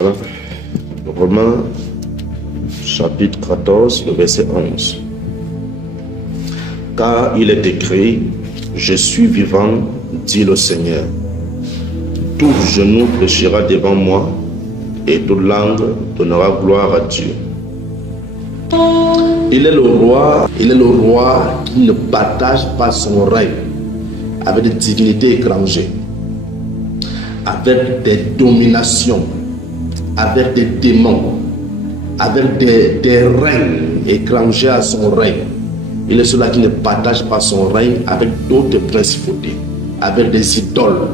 Romains chapitre 14, le verset 11. Car il est écrit, je suis vivant, dit le Seigneur. Tout genou fléchira devant moi et toute langue donnera gloire à Dieu. Il est le roi qui ne partage pas son règne avec des divinités étrangères, avec des dominations, avec des démons, avec des règnes étrangers à son règne. Il est celui qui ne partage pas son règne avec d'autres principautés, avec des idoles,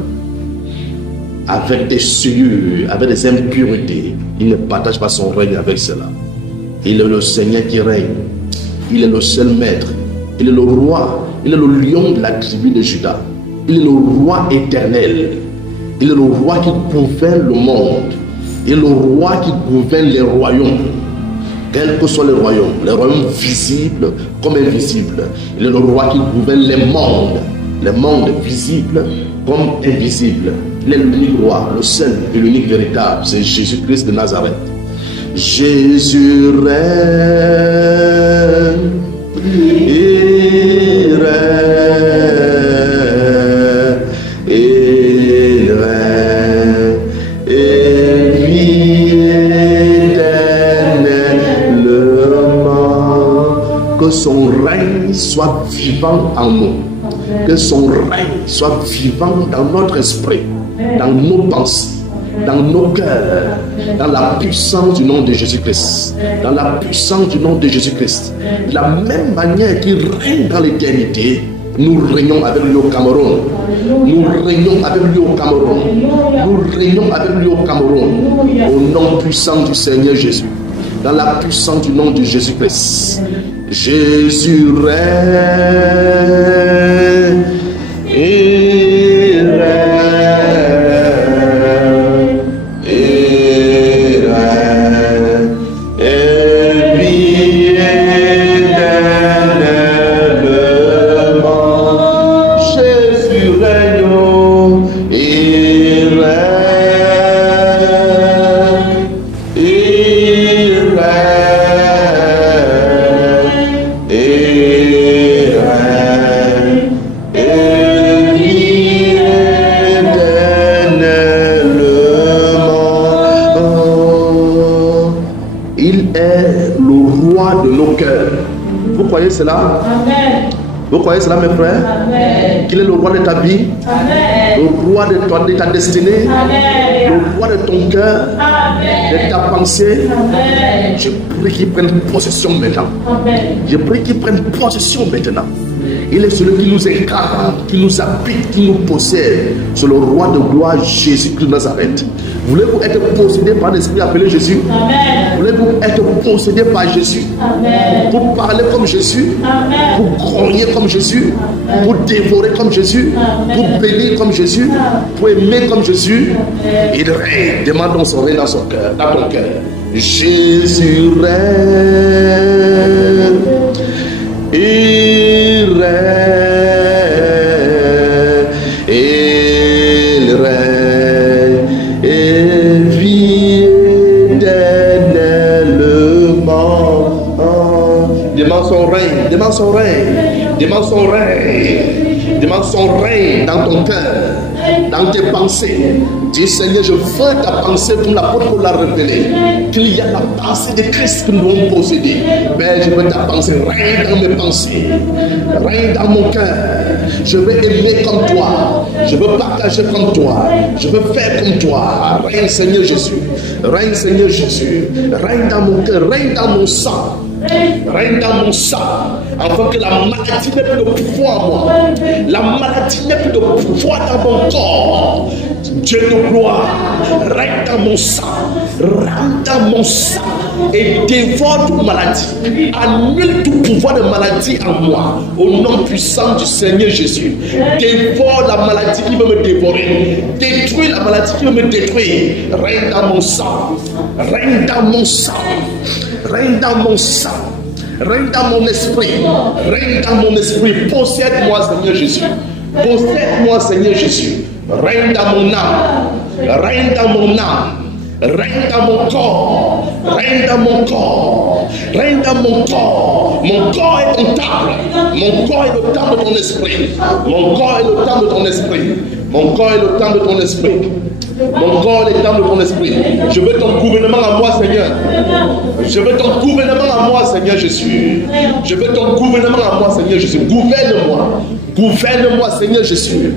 avec des souillures, avec des impuretés. Il ne partage pas son règne avec cela. Il est le Seigneur qui règne. Il est le seul maître. Il est le roi. Il est le lion de la tribu de Juda. Il est le roi éternel. Il est le roi qui gouverne le monde. Il est le roi qui gouverne les royaumes. Quels que soient les royaumes visibles comme invisibles. Il est le roi qui gouverne les mondes visibles comme invisibles. Il est l'unique roi, le seul et l'unique véritable. C'est Jésus-Christ de Nazareth. Jésus règne, il règne, il règne, et vit éternellement. Que son règne soit vivant en nous, que son règne soit vivant dans notre esprit, dans nos pensées, dans nos cœurs, dans la puissance du nom de Jésus-Christ, dans la puissance du nom de Jésus-Christ. De la même manière qu'il règne dans l'éternité, nous régnons avec lui au Cameroun. Nous régnons avec lui au Cameroun. Nous régnons avec lui au Cameroun. Au nom puissant du Seigneur Jésus. Dans la puissance du nom de Jésus-Christ. Jésus règne. Il règne. Vous croyez cela? Amen. Vous croyez cela, mes frères? Amen. Qu'il est le roi de ta vie? Amen. Le roi de ta destinée? Amen. Le roi de ton cœur? Amen. De ta pensée? Amen. Je prie qu'il prenne possession maintenant. Amen. Je prie qu'il prenne possession maintenant. Il est celui qui nous incarne, qui nous habite, qui nous possède. C'est le roi de gloire, Jésus-Christ de Nazareth. Voulez-vous être possédé par l'esprit appelé Jésus? Amen. Voulez-vous être possédé par Jésus? Amen. Pour parler comme Jésus? Amen. Pour grogner comme Jésus? Amen. Pour dévorer comme Jésus? Amen. Pour bénir comme Jésus? Amen. Pour aimer comme Jésus? Amen. Il règne. Demande son règne dans son cœur, dans ton cœur. Jésus règne. Il règne, il règne, et vit éternellement. Demande son règne, demande son règne, demande son règne, demande son règne dans ton cœur, dans tes pensées. Dis Seigneur, je veux ta pensée comme l'apôtre l'a révélé. Qu'il y a la pensée de Christ que nous devons posséder. Mais je veux ta pensée, règne dans mes pensées, règne dans mon cœur. Je veux aimer comme toi, je veux partager comme toi, je veux faire comme toi. Règne Seigneur Jésus, règne Seigneur Jésus, règne dans mon cœur, règne dans mon sang. Règne dans mon sang, afin que la maladie n'ait plus de pouvoir en moi. La maladie n'ait plus de pouvoir dans mon corps. Dieu de gloire, règne dans mon sang, rentre dans mon sang et dévore toute maladie. Annule tout pouvoir de maladie en moi. Au nom puissant du Seigneur Jésus. Dévore la maladie qui veut me dévorer. Détruis la maladie qui veut me détruire. Règne dans mon sang. Règne dans mon sang. Règne dans mon sang. Règne dans mon esprit. Règne dans mon esprit. Possède-moi, Seigneur Jésus. Possède-moi, Seigneur Jésus. Règne dans mon âme. Règne dans mon âme. Règne dans mon corps. Règne dans mon corps. Règne dans mon corps. Mon corps est ton temple. Mon corps est le temple de ton esprit. Mon corps est le temple de ton esprit. Mon corps est le temple de ton esprit. Mon corps est le temple de ton esprit. Je veux ton gouvernement à moi, Seigneur. Je veux ton gouvernement à moi, Seigneur Jésus. Je veux ton gouvernement à moi, Seigneur Jésus. Gouverne-moi. Gouverne-moi, Seigneur Jésus.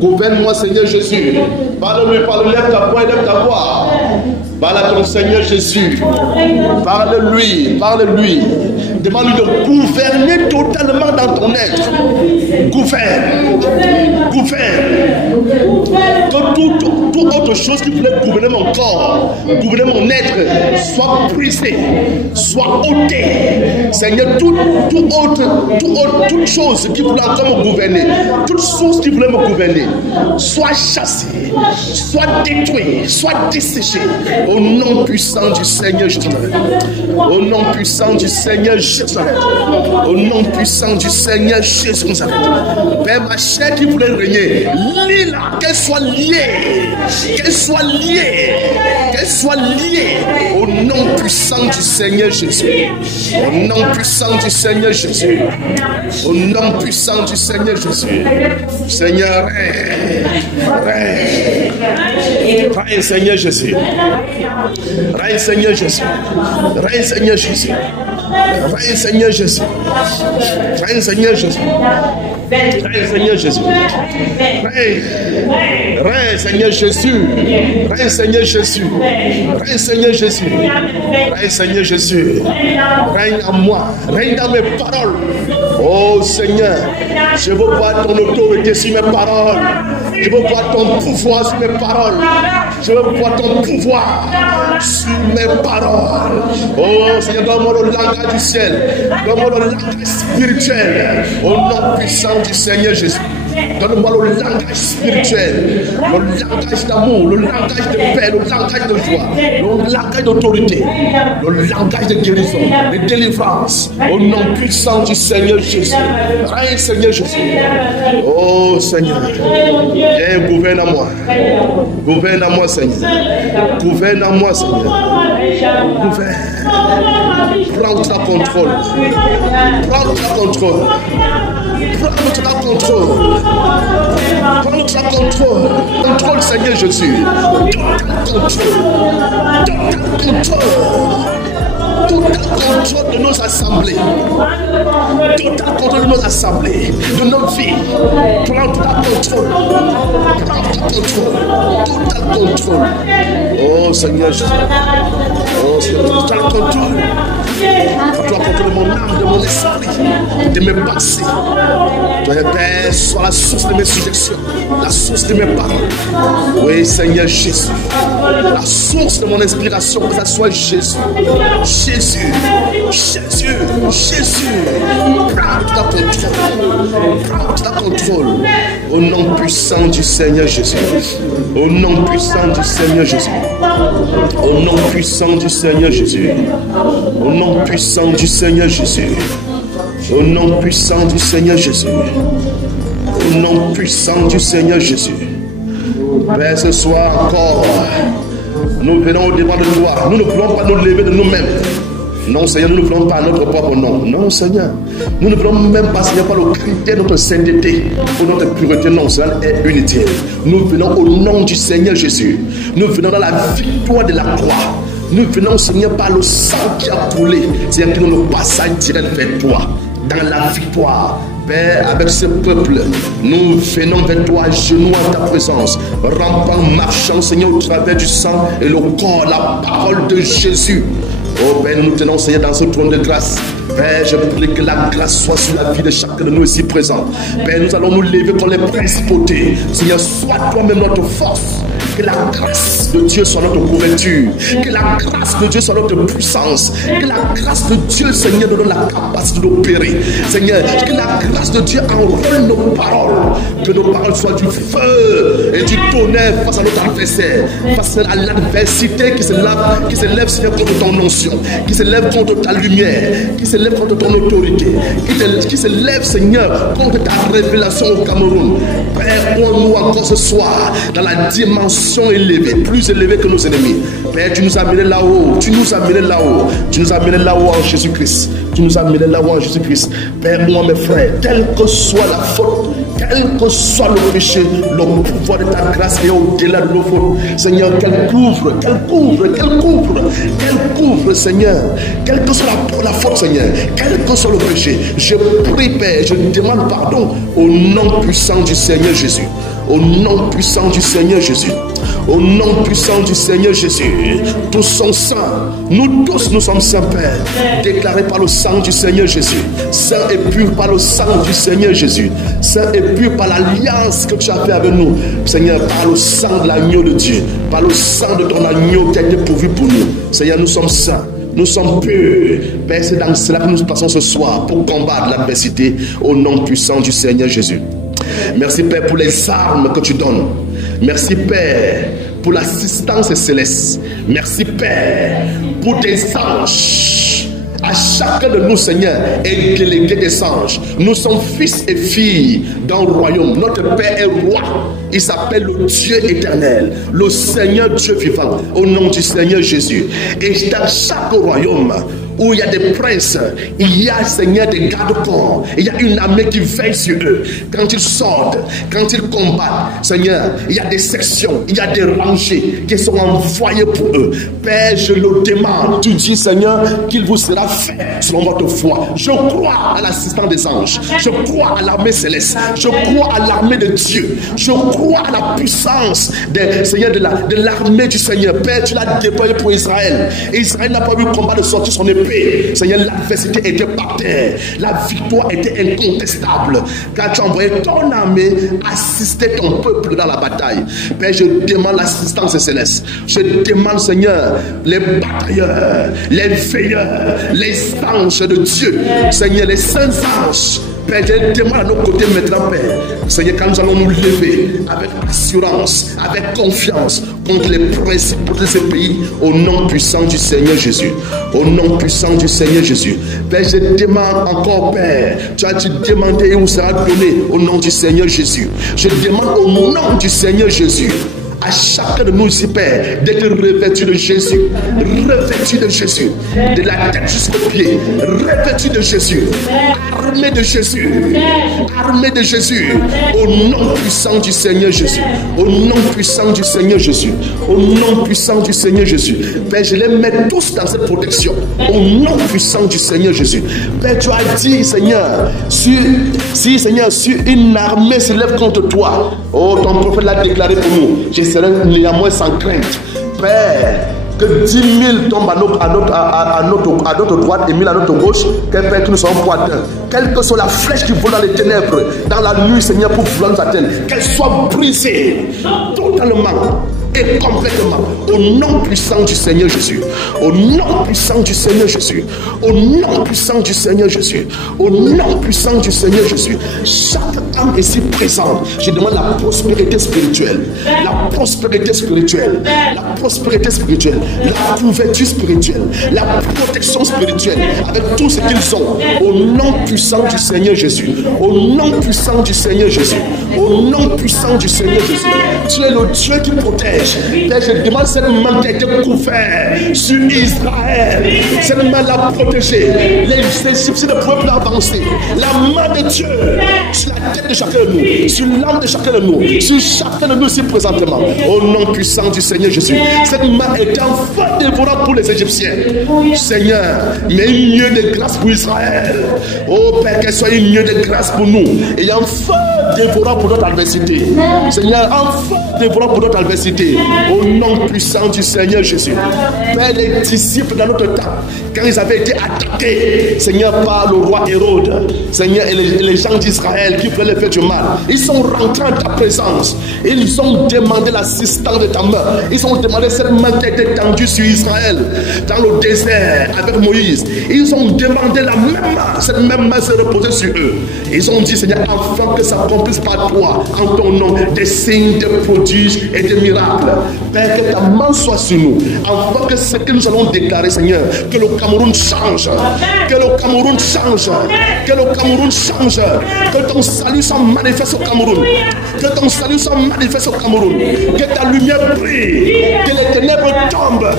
Gouverne-moi, Seigneur Jésus. Parle-lui, parle-lui, lève ta voix, lève ta voix. Parle à ton Seigneur Jésus. Parle-lui, parle-lui. Demande-lui de gouverner totalement dans ton être. Gouverne. Gouverne. Toute autre chose qui voulait gouverner mon corps, gouverner mon être, soit brisé, soit ôté. Seigneur, toute chose qui voulait encore me gouverner, toute source qui voulait me gouverner, soit chassée, soit détruite, soit desséchée. Au nom puissant du Seigneur Jésus. Au nom puissant du Seigneur Jésus. Au nom puissant du Seigneur Jésus. Père, ma chair qui voulait régner, lis-la, qu'elle soit liée. Qu'elle soit liée. Qu'elle soit liée. Au nom puissant du Seigneur Jésus. Au nom puissant du Seigneur Jésus. Au nom puissant du Seigneur Jésus. Seigneur, règne Seigneur Jésus. Règne Seigneur Jésus. Règne Seigneur Jésus. Règne Seigneur Jésus. Règne Seigneur Jésus. Règne Seigneur Jésus. Règne Seigneur Jésus. Règne Seigneur Jésus. Règne Seigneur Jésus. Règne Seigneur Jésus. Règne en moi. Règne dans mes paroles. Oh Seigneur, je veux voir ton autorité sur mes paroles. Je veux voir ton pouvoir sur mes paroles. Je veux voir ton pouvoir sur mes paroles. Oh Seigneur, donne-moi le langage du ciel. Donne-moi le langage spirituel. Au nom puissant du Seigneur Jésus. Donne-moi le langage spirituel, le langage d'amour, le langage de paix, le langage de joie, le langage d'autorité, le langage de guérison, de délivrance. Au nom puissant du Seigneur Jésus. Règne Seigneur Jésus. Oh Seigneur, viens, gouverne à moi. Gouverne à moi, Seigneur. Gouverne à moi, Seigneur. Gouverne. Prends tout le contrôle. Prends tout le contrôle. Prends tout le contrôle. Prends tout le contrôle. Contrôle, Seigneur Jésus. Total contrôle de nos assemblées. Total contrôle de nos assemblées. De nos vies. Prends total contrôle. Prends total contrôle. Total contrôle. Oh Seigneur Jésus. Oh Seigneur, total contrôle. Prends contrôle de mon âme, de mon esprit, de mes pensées. Toi, Père, sois la source de mes suggestions, la source de mes paroles. Oui, Seigneur Jésus. La source de mon inspiration, que ça soit Jésus. Jésus. Jésus. Jésus. Prends tout le contrôle. Prends tout le contrôle. Au nom puissant du Seigneur Jésus. Au nom puissant du Seigneur Jésus. Au nom puissant du Seigneur Jésus. Au nom puissant du Seigneur Jésus. Au nom puissant du Seigneur Jésus. Au nom puissant du Seigneur Jésus. Père, ce soir encore, nous venons au devant de toi. Nous ne voulons pas nous lever de nous-mêmes. Non, Seigneur, nous ne voulons pas notre propre nom. Non, Seigneur. Nous ne voulons même pas, Seigneur, pas le critère de notre sainteté ou notre pureté. Non, cela est unité. Nous venons au nom du Seigneur Jésus. Nous venons dans la victoire de la croix. Nous venons, Seigneur, par le sang qui a coulé. Seigneur, qui nous le passage direct vers toi. Dans la victoire. Père, avec ce peuple, nous venons vers toi, genoux en ta présence, rampant, marchant, Seigneur, au travers du sang et le corps, la parole de Jésus. Oh Père, nous nous tenons, Seigneur, dans ce trône de grâce. Père, je prie que la grâce soit sur la vie de chacun de nous ici présents. Père, nous allons nous lever contre les principautés. Seigneur, sois toi-même notre force. Que la grâce de Dieu soit notre couverture. Que la grâce de Dieu soit notre puissance. Que la grâce de Dieu, Seigneur, nous donne la capacité d'opérer. Seigneur, que la grâce de Dieu enrôle nos paroles. Que nos paroles soient du feu et du tonnerre face à notre adversaire. Face à l'adversité qui se lève, Seigneur, contre ton onction. Qui se lève contre ta lumière. Qui se lève contre ton autorité. Qui se lève, Seigneur, contre ta révélation au Cameroun. Père, prends-nous encore ce soir dans la dimension position élevée, plus élevée que nos ennemis. Père, tu nous as amenés là-haut, tu nous as amenés là-haut, tu nous as amenés là-haut en Jésus-Christ. Tu nous as amenés là-haut en Jésus-Christ. Père, moi, mes frères, quelle que soit la faute, quel que soit le péché, le pouvoir de ta grâce est au-delà de nos fautes. Seigneur, qu'elle couvre, Seigneur, quelle que soit la faute, Seigneur, quel que soit le péché. Je prie, Père, je demande pardon au nom puissant du Seigneur Jésus. Au nom puissant du Seigneur Jésus. Au nom puissant du Seigneur Jésus. Tous sont saints. Nous tous, nous sommes saints, Père. Déclarés par le sang du Seigneur Jésus. Saint et pur par le sang du Seigneur Jésus. Saint et pur par l'alliance que tu as fait avec nous. Seigneur, par le sang de l'agneau de Dieu. Par le sang de ton agneau qui a été pourvu pour nous. Seigneur, nous sommes saints. Nous sommes purs. Père, c'est dans cela que nous passons ce soir pour combattre l'adversité au nom puissant du Seigneur Jésus. Merci, Père, pour les armes que tu donnes. Merci, Père, pour l'assistance céleste. Merci, Père, pour tes anges. À chacun de nous, Seigneur, est délégué des anges. Nous sommes fils et filles dans le royaume. Notre Père est roi. Il s'appelle le Dieu éternel, le Seigneur Dieu vivant, au nom du Seigneur Jésus. Et dans chaque royaume où il y a des princes, il y a, Seigneur, des gardes-corps. Il y a une armée qui veille sur eux. Quand ils sortent, quand ils combattent, Seigneur, il y a des sections, il y a des rangées qui sont envoyées pour eux. Père, je le demande. Tu dis, Seigneur, qu'il vous sera fait selon votre foi. Je crois à l'assistance des anges. Je crois à l'armée céleste. Je crois à l'armée de Dieu. Je crois à la puissance Seigneur, de l'armée du Seigneur. Père, tu l'as déployé pour Israël. Et Israël n'a pas eu combat de sortir son épée. Seigneur, l'adversité était par terre. La victoire était incontestable. Quand tu as envoyé ton armée assister ton peuple dans la bataille. Père, je demande l'assistance céleste. Je demande, Seigneur, les batailleurs, les veilleurs, les anges de Dieu. Seigneur, les saints anges. Père, je demande à nos côtés maintenant, Père. Seigneur, quand nous allons nous lever avec assurance, avec confiance contre les principaux de ce pays, au nom puissant du Seigneur Jésus. Au nom puissant du Seigneur Jésus. Père, je demande encore, Père, tu as demandé et vous sera donné au nom du Seigneur Jésus. Je demande au nom du Seigneur Jésus à chacun de nous ici, Père, d'être revêtu de Jésus. Revêtu de Jésus. De la tête jusqu'aux pieds. Revêtu de Jésus. Armé de Jésus. Armé de Jésus. Au nom puissant du Seigneur Jésus. Au nom puissant du Seigneur Jésus. Au nom puissant du Seigneur Jésus. Père, je les mets tous dans cette protection. Au nom puissant du Seigneur Jésus. Père, tu as dit, Seigneur, si une armée s'élève contre toi, oh, ton prophète l'a déclaré pour nous. Je serai néanmoins sans crainte. Père, que 10 000 tombent à notre droite et 1000 à notre gauche, que nous soyons pour atteindre. Quelle que soit la flèche qui vole dans les ténèbres, dans la nuit, Seigneur, pour vouloir nous atteindre, qu'elle soit brisée totalement et complètement au nom puissant du Seigneur Jésus. Au nom puissant du Seigneur Jésus. Au nom puissant du Seigneur Jésus. Au nom puissant du Seigneur Jésus. Chaque âme ici présente, je demande la prospérité spirituelle. La prospérité spirituelle. La prospérité spirituelle. La couverture spirituelle. La protection spirituelle. Avec tout ce qu'ils ont. Au nom puissant du Seigneur Jésus. Au nom puissant du Seigneur Jésus. Au nom puissant du Seigneur Jésus. Tu es le Dieu qui protège. Père, je demande cette main qui a été couverte sur Israël. Cette main l'a protégé. Les Égyptiens ne pouvaient plus avancer. La main de Dieu sur la tête de chacun de nous, sur l'âme de chacun de nous, sur chacun de nous ici présentement. Au nom puissant du Seigneur Jésus. Cette main est un feu dévorant pour les Égyptiens. Seigneur, mais une nuée de grâce pour Israël. Oh Père, qu'elle soit une nuée de grâce pour nous. Et un feu dévorant pour notre adversité. Seigneur, un feu dévorant pour notre adversité. Au nom puissant du Seigneur Jésus. Père, les disciples dans notre temps, quand ils avaient été attaqués, Seigneur, par le roi Hérode, Seigneur, et les gens d'Israël qui voulaient faire du mal, ils sont rentrés en ta présence. Ils ont demandé l'assistance de ta main. Ils ont demandé cette main qui a été tendue sur Israël dans le désert avec Moïse. Ils ont demandé la même main. Cette même main s'est reposée sur eux. Ils ont dit, Seigneur, afin que ça accomplisse par toi, en ton nom, des signes, des prodiges et des miracles. Père, que ta main soit sur nous, afin que ce que nous allons déclarer, Seigneur, que le Cameroun change, que le Cameroun change, que le Cameroun change, que ton salut soit manifeste au Cameroun, que ton salut soit manifeste au Cameroun, que ta lumière brille, que les ténèbres tombent,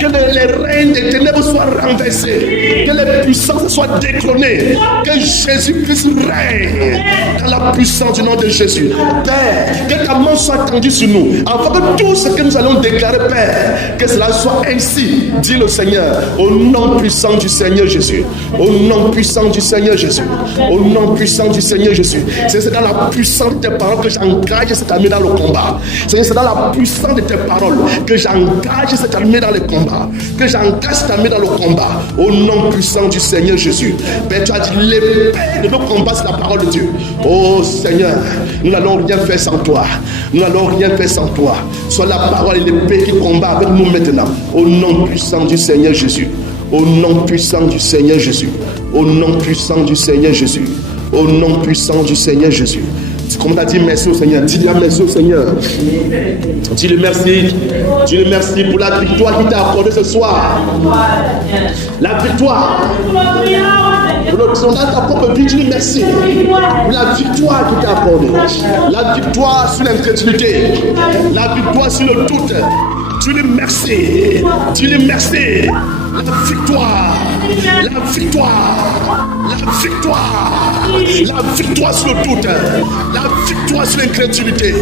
que les règnes des ténèbres soient renversés, que les puissances soient détrônées, que Jésus puisse régner dans la puissance du nom de Jésus. Père, que ta main soit tendue sur nous, afin que tout ce que nous allons déclarer, Père, que cela soit ainsi, dit le Seigneur, au nom puissant du Seigneur Jésus, au nom puissant du Seigneur Jésus, au nom puissant du Seigneur Jésus. C'est dans la puissance de tes paroles que j'engage cette armée dans le combat. C'est dans la puissance de tes paroles que j'engage cette armée dans le combat, que j'engage cette armée dans le combat, au nom puissant du Seigneur Jésus. Père, tu as dit l'épée de nos combats, c'est la parole de Dieu. Oh Seigneur, nous n'allons rien faire sans toi. Nous n'allons rien faire sans toi. Sois la parole et l'épée qui combat avec nous maintenant. Au nom puissant du Seigneur Jésus. Au nom puissant du Seigneur Jésus. Au nom puissant du Seigneur Jésus. Au nom puissant du Seigneur Jésus. Comme tu as dit merci au Seigneur, dis-le merci au Seigneur. Dis-le merci. Dis-le merci pour la victoire qu'il t'a accordée ce soir. La victoire. Pour le dans ta propre vie, dis-le merci. Pour la victoire qu'il t'a accordée. La victoire sur l'incrédulité. La victoire sur le doute. Dis-le merci. Dis-le merci. La victoire. La victoire. La victoire. La victoire sur le doute. La victoire sur l'incrédulité.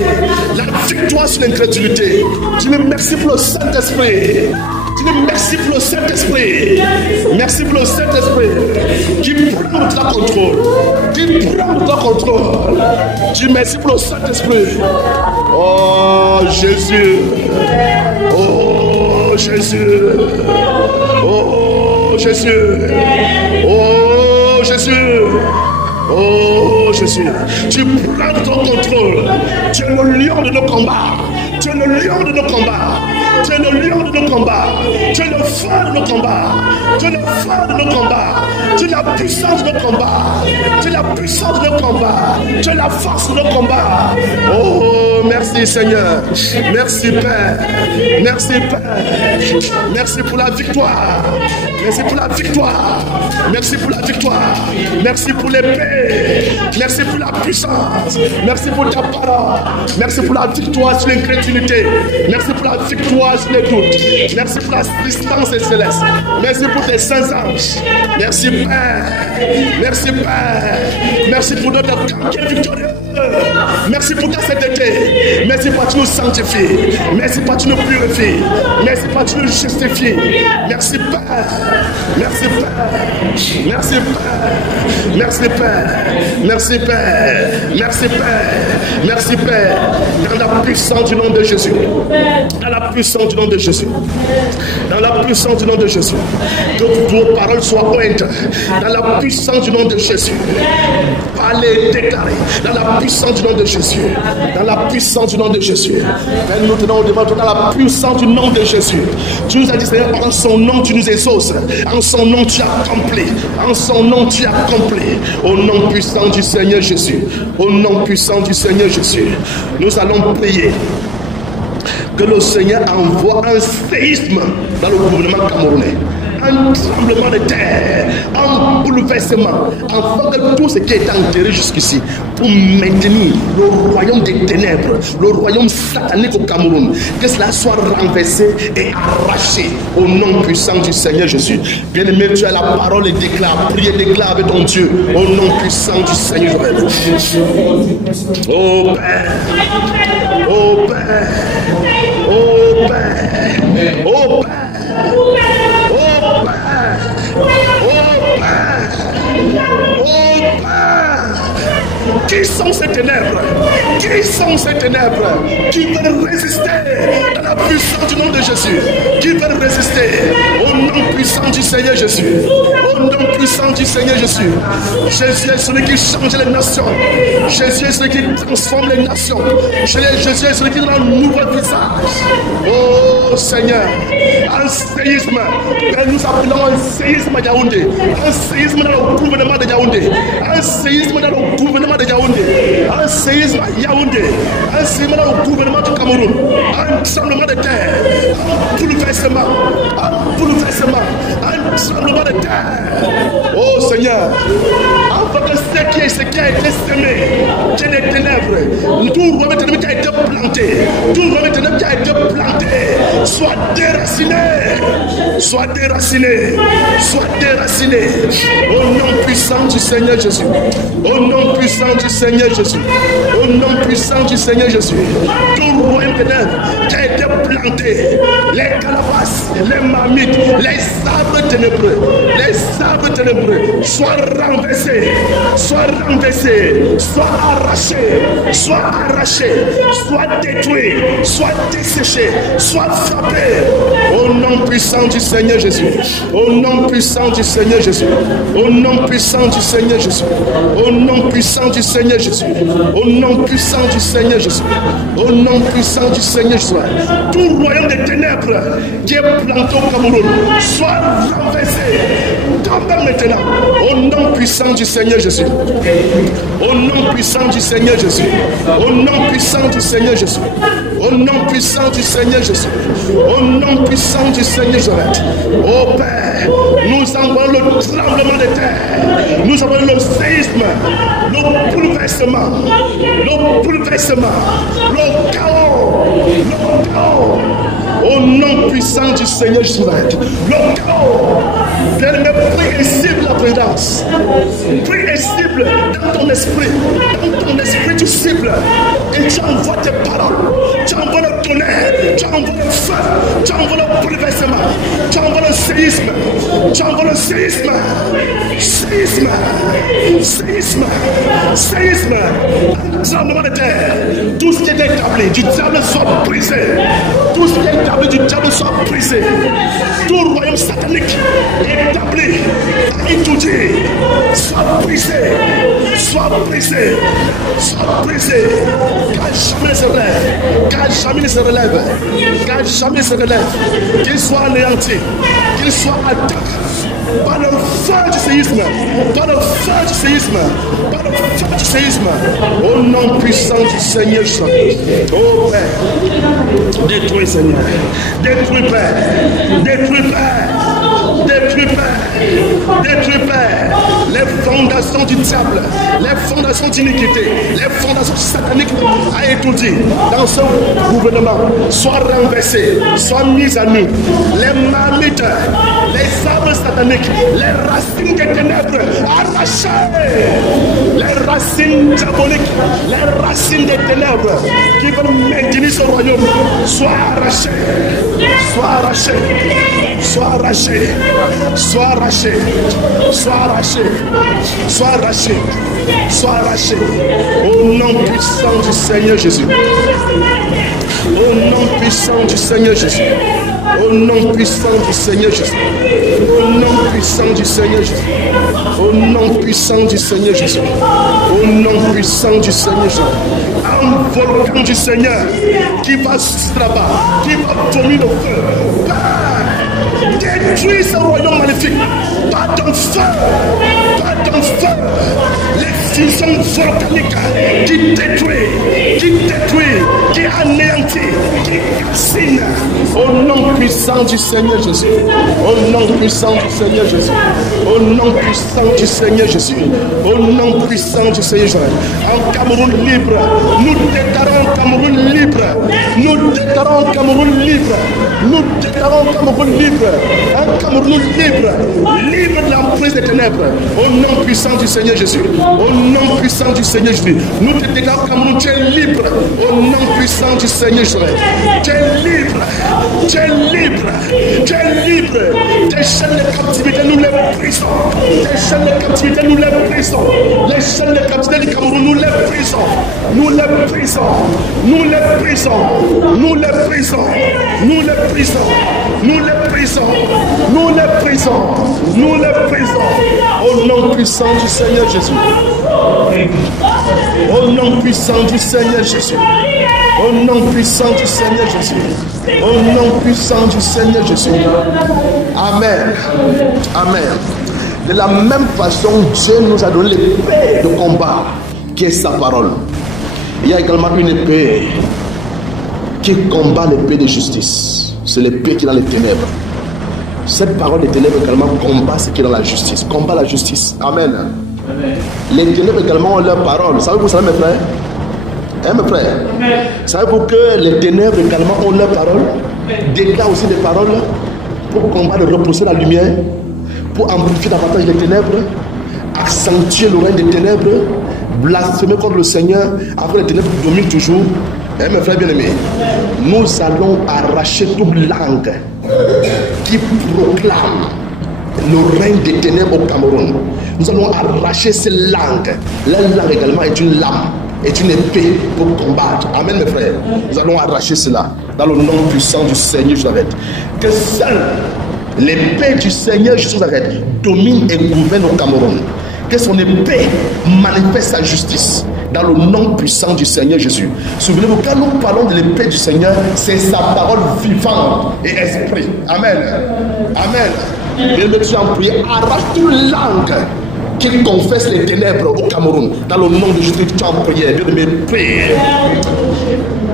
La victoire sur l'incrédulité. Dis-le merci pour le Saint-Esprit. Dis-le merci pour le Saint-Esprit. Merci pour le Saint-Esprit qui prend notre contrôle. Qui prend notre contrôle. Dis merci pour le Saint-Esprit. Oh Jésus. Oh Jésus. Oh Jésus. Oh Jésus. Oh Jésus, tu prends ton contrôle. Tu es le lion de nos combats. Tu es le lion de nos combats. Tu es le lion de nos combats. Tu es le phare de nos combats. Tu es le phare de nos combats. Tu es la puissance de nos combats. Tu es la puissance de nos combats. Tu es la force de nos combats. Oh, merci Seigneur. Merci Père. Merci Père. Merci pour la victoire. Merci pour la victoire. Merci pour la victoire. Merci pour l'épée. Merci pour la puissance. Merci pour ta parole. Merci pour la victoire sur l'incrédulité. Merci pour la victoire sur les doutes. Merci pour l'assistance céleste. Merci pour tes saints anges. Merci Père. Merci Père. Merci pour notre camp qui est victorieux. Merci pour ta sainteté. Merci pour tu nous sanctifies. Merci pour tu nous purifies. Merci pour tu nous justifies. Merci Père. Merci Père. Merci Père. Merci Père. Merci Père. Merci Père. Merci Père. Dans la puissance du nom de Jésus. Dans la puissance du nom de Jésus. Dans la puissance du nom de Jésus. Que vos paroles soient ointes. Dans la puissance du nom de Jésus. Parlez, déclarez. Dans la puissance du nom de Jésus. Dans la puissance du nom de Jésus. Père, nous tenons devant toi dans la puissance du nom de Jésus. Tu nous as dit, Seigneur, en son nom tu nous exauces. En son nom tu accomplis. En son nom tu accomplis. Au nom puissant du Seigneur Jésus. Au nom puissant du Seigneur Jésus. Nous allons prier que le Seigneur envoie un séisme dans le gouvernement camerounais. Un tremblement de terre, un bouleversement, afin que tout ce qui est enterré jusqu'ici, pour maintenir le royaume des ténèbres, le royaume satanique au Cameroun, que cela soit renversé et arraché au nom puissant du Seigneur Jésus. Bien-aimé, tu as la parole et déclare, prie et déclare avec ton Dieu, au nom puissant du Seigneur Jésus. Oh Père, oh Père, oh Père, oh Père. Qui sont ces ténèbres? Qui sont ces ténèbres qui veulent résister à la puissance du nom de Jésus? Qui veulent résister au nom puissant du Seigneur Jésus? Au nom puissant du Seigneur Jésus. Jésus est celui qui change les nations. Jésus est celui qui transforme les nations. Jésus est celui qui donne un nouveau visage. Oh Seigneur, Un séisme. Père, nous appelons un séisme à Yaoundé. Un séisme dans le gouvernement de Yaoundé. Un séisme dans le gouvernement de Yaoundé. Un séisme à Yaoundé. Un séisme dans le gouvernement du Cameroun. Un tremblement de terre. Un bouleversement. Un bouleversement. Un tremblement de terre. Oh Seigneur. Afin que ce qui a été semé, qui est des ténèbres, tout royaume qui a été planté, tout royaume qui a été planté, soit déraciné, soit déraciné, soit déraciné. Au nom puissant du Seigneur Jésus. Au nom puissant du Seigneur Jésus. Au nom puissant du Seigneur Jésus. Tout royaume ténèbres qui a été planté, les calabasses, les marmites, les arbres ténébreux, soient renversés, soit arrachés, soit détruits, soit desséchés, soit frappés. Au nom puissant du Seigneur Jésus. Au nom puissant du Seigneur Jésus. Au nom puissant du Seigneur Jésus. Au nom puissant du Seigneur Jésus. Au nom puissant du Seigneur Jésus. Au nom puissant du Seigneur Jésus. Tout royaume des ténèbres qui est planté au Cameroun soit renversé. Tombe maintenant. Au nom puissant du Seigneur Jésus. Au nom puissant du Seigneur Jésus. Au nom puissant du Seigneur Jésus. Au nom puissant du Seigneur Jésus. Au nom puissant du Seigneur Jésus. Oh Père, nous envoyons le tremblement de terre. Nous envoyons le séisme, le bouleversement, le chaos, au nom puissant du Seigneur Jésus. Le chaos. Bien-aimé, prie et cible la présence. Prie et cible dans ton esprit. Dans ton esprit, tu cibles. Et tu envoies tes paroles. Tu envoies le tonnerre. Tu envoies le feu. Tu envoies le bouleversement. Tu envoies le séisme. Tu envoies le séisme. Séisme. Séisme. Séisme. Tremblement de terre. Tout ce qui est établi du diable soit brisé. Tout ce qui est établi du diable soit brisé. Tout royaume satanique établi à étudier soit brisé. Soit brisé. Soit brisé. Car jamais se relève. Car jamais se relève. Car jamais se relève. Qu'il soit anéanti. Qu'il soit attaqué. Par le feu du séisme, par le feu du séisme, par le feu du séisme, au nom puissant du Seigneur Jésus. Oh Père, détruis Seigneur, détruis Père, détruis Père, détruis Père, détruis Père, les fondations du diable, les fondations d'iniquité, les fondations sataniques à étudier dans ce gouvernement, soient renversées, soient mises à nu, les marmites, les arbres sataniques, les racines des ténèbres arrachées, les racines diaboliques, les racines des ténèbres qui veulent maintenir ce royaume, soient arrachées, soient arrachées, soient arrachées, soient arrachées, soient arrachées, soient arrachées, soient arrachées, au nom puissant du Seigneur Jésus. Au nom puissant du Seigneur Jésus. Au nom puissant du Seigneur Jésus. Au nom puissant du Seigneur Jésus. Au nom puissant du Seigneur Jésus. Au nom puissant du Seigneur Jésus. Un volcan du Seigneur qui va là-bas, qui va tomber le feu. Détruis ce royaume maléfique par ton feu, par ton feu. Les fusions volcaniques qui détruit, qui anéantit, qui calcine. Au nom puissant du Seigneur Jésus. Au nom puissant du Seigneur Jésus. Au nom puissant du Seigneur Jésus. Au nom puissant du Seigneur Jésus. En Cameroun libre, nous déclarons Cameroun libre. Nous déclarons Cameroun libre. Nous déclarons Cameroun libre. Un Cameroun libre. Libre de l'emprise des ténèbres. Au nom puissant du Seigneur Jésus. Au nom puissant du Seigneur Jésus. Nous te déclarons Cameroun, tu es libre. Au nom puissant du Seigneur Jésus. Tu es libre. Tu es libre. Tu es libre. Tes chaînes de captivité, nous les brisons. Tes chaînes de captivité, nous les brisons. Les chaînes de captivité du Cameroun, nous les brisons. Nous les brisons. Nous les brisons. Nous les brisons. Nous les brisons. Nous les brisons. Nous les brisons. Nous les brisons. Au nom puissant du Seigneur Jésus. Au nom puissant du Seigneur Jésus. Au nom puissant du Seigneur Jésus. Au nom puissant du Seigneur Jésus. Amen. Amen. De la même façon, Dieu nous a donné l'épée de combat, qui est sa parole. Il y a également une épée qui combat l'épée de justice. C'est l'épée qui est dans les ténèbres. Cette parole des ténèbres également combat ce qui est dans la justice. Combat la justice. Amen. Amen. Les ténèbres également ont leur parole. Savez-vous ça, mes frères? Hein, mes frères? Savez-vous que les ténèbres également ont leur parole? Des gars aussi des paroles pour combattre et repousser la lumière, pour amplifier davantage les ténèbres, accentuer le règne des ténèbres, blasphémer contre le Seigneur, afin que les ténèbres dominent toujours. Eh, mes frères bien-aimés, nous allons arracher toute langue qui proclame le règne des ténèbres au Cameroun. Nous allons arracher ces langues. La langue également est une lame, est une épée pour combattre. Amen, mes frères. Nous allons arracher cela dans le nom puissant du Seigneur Jésus. Que seule l'épée du Seigneur Jésus domine et gouverne au Cameroun. Que son épée manifeste sa justice dans le nom puissant du Seigneur Jésus. Souvenez-vous, quand nous parlons de l'épée du Seigneur, c'est sa parole vivante et esprit. Amen. Amen. Bien, tu en prière, arrache toute langue qui confesse les ténèbres au Cameroun. Dans le nom de Jésus, tu en prière. Bien, mes prières.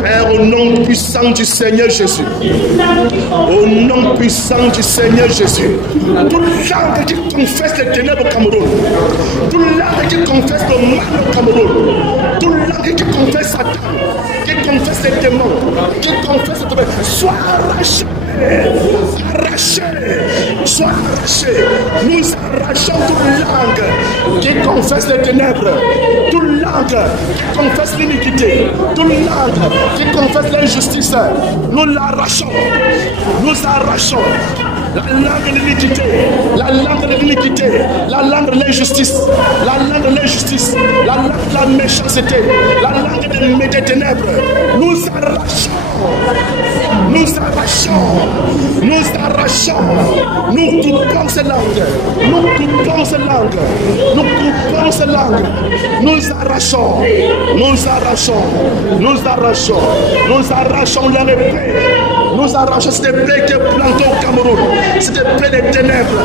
Père, au nom puissant du Seigneur Jésus. Au nom puissant du Seigneur Jésus. Toute langue qui confesse les ténèbres au Cameroun. Toute langue qui confesse le mal au Cameroun. Toute langue qui confesse Satan. Qui confesse les démons. Qui confesse le mal. Sois arraché. Arraché. Sois arraché. Nous arrachons toute langue qui confesse les ténèbres. Toute langue qui confesse l'iniquité. Toute langue qui confesse l'injustice, nous l'arrachons, nous arrachons la langue de l'iniquité, la langue de l'iniquité, la langue de l'injustice, la langue de l'injustice, la langue de la méchanceté, la langue des ténèbres, nous arrachons, nous arrachons, nous arrachons, nous coupons ces langues, nous coupons ces langues, nous coupons ces langues, nous arrachons, nous arrachons, nous arrachons. Nous arrachons leur épée. Nous arrachons cette épée qui est plantée au Cameroun. Cette épée des ténèbres.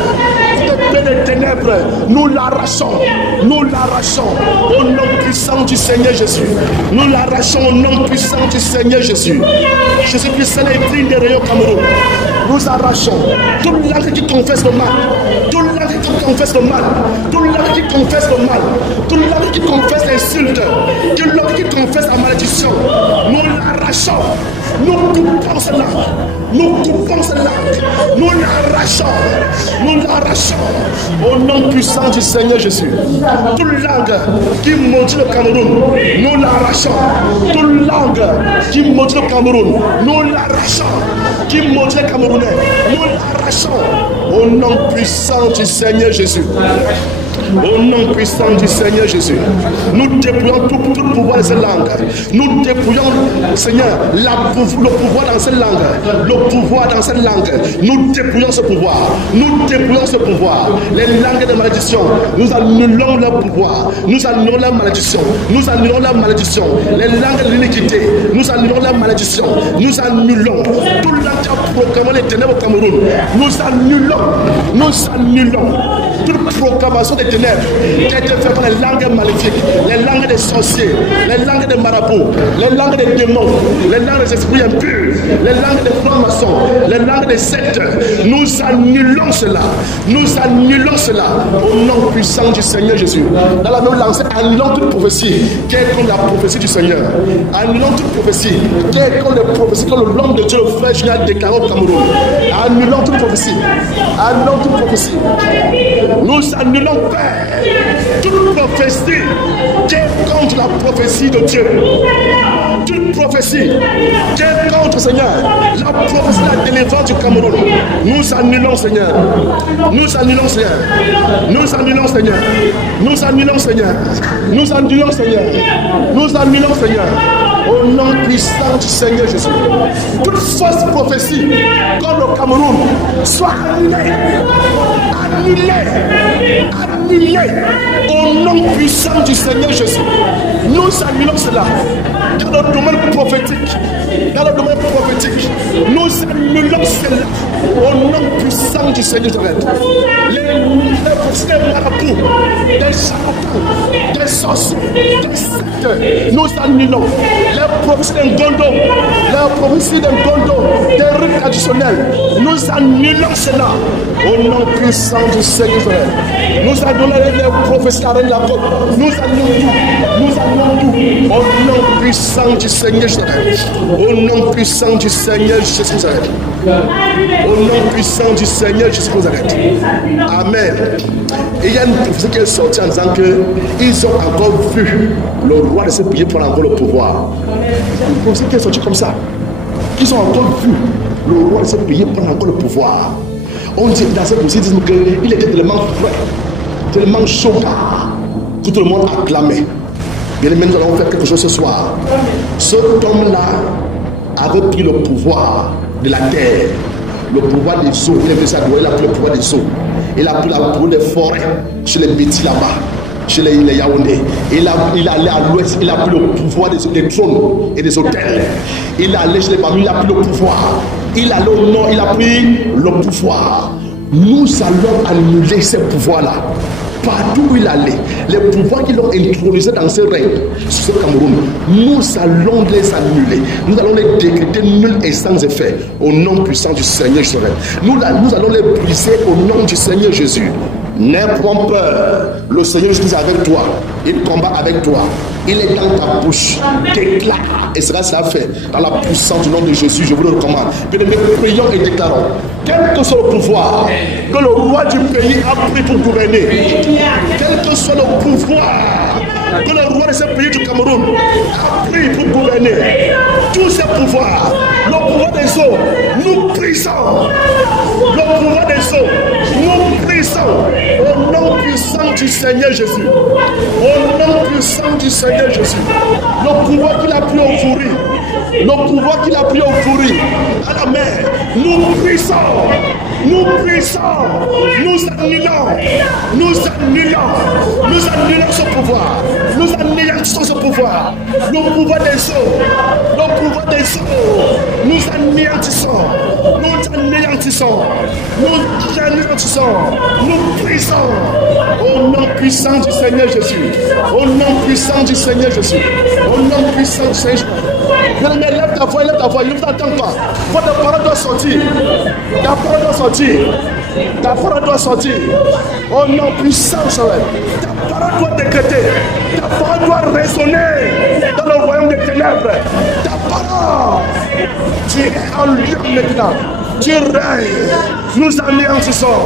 Cette épée des ténèbres. Nous l'arrachons. Nous l'arrachons au nom puissant du Seigneur Jésus. Nous l'arrachons au nom puissant du Seigneur Jésus. Jésus-Christ est digne de rayons au Cameroun. Nous arrachons toute langue qui confesse le mal. Toute langue qui confesse le mal. Toute langue qui confesse le mal. Toute langue qui confesse l'insulte. Toute langue qui confesse la malédiction. Nous l'arrachons. Nous coupons cela. Nous coupons cela. Nous l'arrachons. Nous l'arrachons. Au nom puissant du Seigneur Jésus. Toute langue qui maudit le Cameroun, nous l'arrachons. Toute langue qui maudit le Cameroun, nous l'arrachons. Qui maudit les Camerounais, nous l'arrachons. Au nom puissant du Seigneur Jésus. Au nom puissant du Seigneur Jésus, nous déployons tout pouvoir dans cette langue. Nous déployons, Seigneur, le pouvoir dans cette langue. Le pouvoir dans cette langue. Nous déployons ce pouvoir. Nous déployons ce pouvoir. Les langues de malédiction, nous annulons leur pouvoir. Nous annulons leur malédiction. Nous annulons leur malédiction. Les langues de l'iniquité, nous annulons leur malédiction. Nous annulons tout langue qui a proclamé les ténèbres au Cameroun. Nous annulons. Nous annulons toute proclamation des ténèbres qui a été faite par les langues maléfiques, les langues des sorciers, les langues des marabouts, les langues des démons, les langues des esprits impurs, les langues des francs-maçons, les langues des sectes. Nous annulons cela. Nous annulons cela au nom puissant du Seigneur Jésus. Dans la même lancée, annulons toute prophétie qui est contre la prophétie du Seigneur. Annulons toute prophétie qui est contre les prophéties que l'homme de Dieu, le frère Julien, déclaré au Cameroun. Annulons toute prophétie. Annulons toute prophétie. Nous annulons, Père, toute prophétie qui est contre la prophétie de Dieu. Toute prophétie qui est contre, Seigneur, la prophétie de la délivrance du Cameroun. Nous annulons, Seigneur. Nous annulons, Seigneur. Nous annulons, Seigneur. Nous annulons, Seigneur. Nous annulons, Seigneur. Nous annulons, Seigneur. Au nom puissant du Seigneur Jésus. Toute fausse prophétie contre le Cameroun soit annulée. annulé au nom puissant du Seigneur Jésus. Nous annulons cela dans le domaine prophétique. Nous annulons cela au nom puissant du Seigneur Jésus. Les marabouts, des charlatans, des sorciers, des sectes, nous annulons les prophéties d'un gondo, des rites traditionnels. Nous annulons cela au nom puissant du Seigneur Jésus. Nous annulons les prophéties de la reine de la côte. Nous annulons tout au nom puissant du Seigneur Jésus. Au nom puissant du Seigneur Jésus. Au nom puissant du Seigneur Jésus. Amen. Et il y a une prophétie qui est sortie en disant qu'ils ont encore vu le roi de ce pays prendre encore le pouvoir. Une prophétie qui est sortie comme ça. Ils ont encore vu le roi de ce pays prendre encore le pouvoir. On dit dans cette prophétie qu'il était tellement frais, tellement chaud que tout le monde acclamait. Bien aimé, nous allons faire quelque chose ce soir. Cet homme-là avait pris le pouvoir de la terre, le pouvoir des eaux. Il a pris le pouvoir des eaux. Il a pris le pouvoir des forêts chez les Bétis là-bas, chez les Yaoundé. Il allait à l'ouest, il a pris le pouvoir des trônes et des hôtels. Il allait chez les familles, il a pris le pouvoir. Il allait au nord, il a pris le pouvoir. Nous allons annuler ces pouvoirs-là. Partout où il allait, les pouvoirs qu'ils ont intronisés dans ce règne, sur ce Cameroun, nous allons les annuler. Nous allons les décréter nuls et sans effet au nom puissant du Seigneur Jésus. Nous allons les briser au nom du Seigneur Jésus. N'aie point peur. Le Seigneur Jésus est avec toi. Il combat avec toi. Il est dans ta bouche. Déclare. Et cela sera fait. Dans la puissance du nom de Jésus, je vous le recommande. Bien-aimés, prions et déclarons. Quel que soit le pouvoir que le roi du pays a pris pour gouverner, quel que soit le pouvoir que le roi de ce pays du Cameroun a pris pour gouverner, tous ces pouvoirs, le pouvoir des eaux, nous brisons. Le pouvoir des eaux, nous brisons au nom puissant du Seigneur Jésus. Au nom puissant du Seigneur Jésus. Le pouvoir qu'il a pris au fourri, le pouvoir qu'il a pris au fourri, à la mer, nous brisons. Nous brisons, nous annulons ce pouvoir. Nous anéantissons ce pouvoir. Le pouvoir des eaux, nous anéantissons, nous brisons au nom puissant du Seigneur Jésus. Au nom puissant du Seigneur Jésus. Au nom puissant du Seigneur Jésus. Mais lève ta voix, il ne vous attend pas. Votre parole doit sortir. Ta parole doit sortir. Ta parole doit sortir. Au nom puissant du Seigneur. Ta parole doit décréter. Ta parole doit résonner dans le royaume des ténèbres. Ta parole, tu es en lieu maintenant. Tu règnes. Nous anéantissons.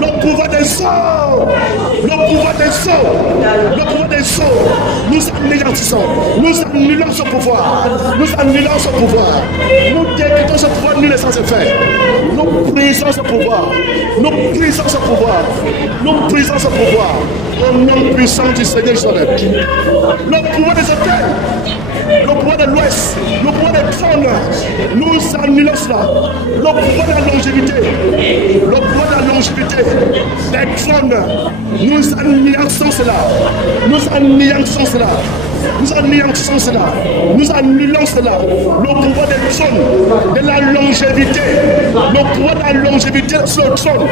Le pouvoir des eaux. Nous anéantissons. Nous annulons ce pouvoir. Nous décrétons ce pouvoir nul et sans effet. Nous brisons ce pouvoir. Au nom puissant du Seigneur Jésus. Le pouvoir des hôtels. Le pouvoir de l'Ouest, le pouvoir des trônes, nous annulons cela. Le pouvoir de la longévité, des trônes, nous anéantissons cela. Nous annulons cela. Le pouvoir des trônes, de la longévité, sur le trône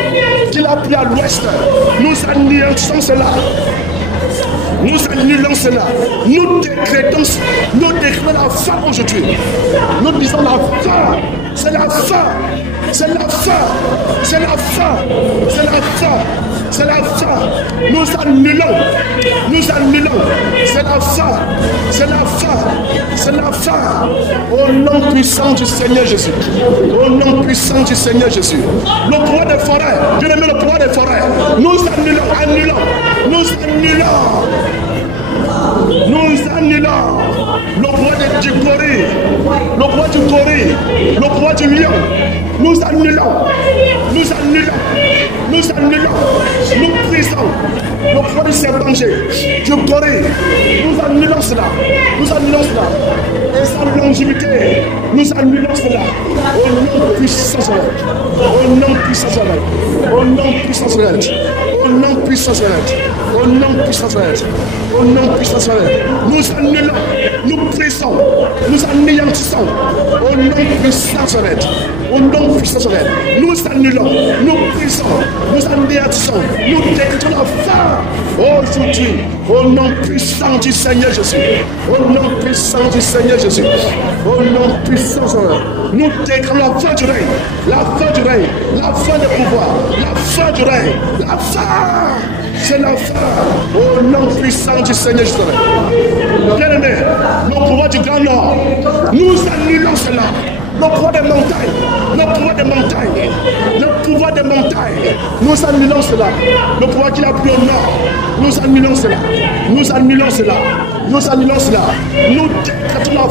qu'il a pris à l'Ouest, nous anéantissons cela. Nous annulons cela. Nous décrétons la fin aujourd'hui. Nous disons la fin. C'est la fin. Nous annulons. C'est la fin. Au nom puissant du Seigneur Jésus. Le pouvoir des forêts. Dieu aime le pouvoir des forêts. Nous annulons. Le pouvoir du gorille, le pouvoir du lion, Nous annulons. Nous annulons. Nous annulons. Nous brisons le poids du serpent-danger. Je corrige. Nous annulons cela. Nous annulons cela. Et sa longévité. Nous annulons cela. Au nom puissant de l'être. Au nom puissant de l'être. Au nom puissant de l'être. Au nom puissant de l'être. Au nom puissant de l'être. Au nom puissant de l'être. Nous annulons. Nous brisons. Nous anéantissons. Au nom puissant de l'être. Au nom puissant de l'être. Nous annulons. Nous brisons. Nous anéantissons. Nous décrétons la fin. Aujourd'hui. Au nom puissant du Seigneur Jésus. Au nom puissant du Seigneur Jésus. Au nom puissant de l'être. Nous déclarons la fin du règne. La fin du règne. La fin du pouvoir. La fin du règne. La fin. C'est la fin. Au nom puissant du Seigneur Jésus. Bien-aimés, le pouvoir du Grand Nord, nous annulons cela. Le pouvoir des montagnes, le pouvoir des montagnes, le pouvoir des montagnes, nous annulons cela. Le pouvoir qu'il a pris au nord, nous annulons cela. Nous annulons cela. Nous annulons cela. Nous décrétons la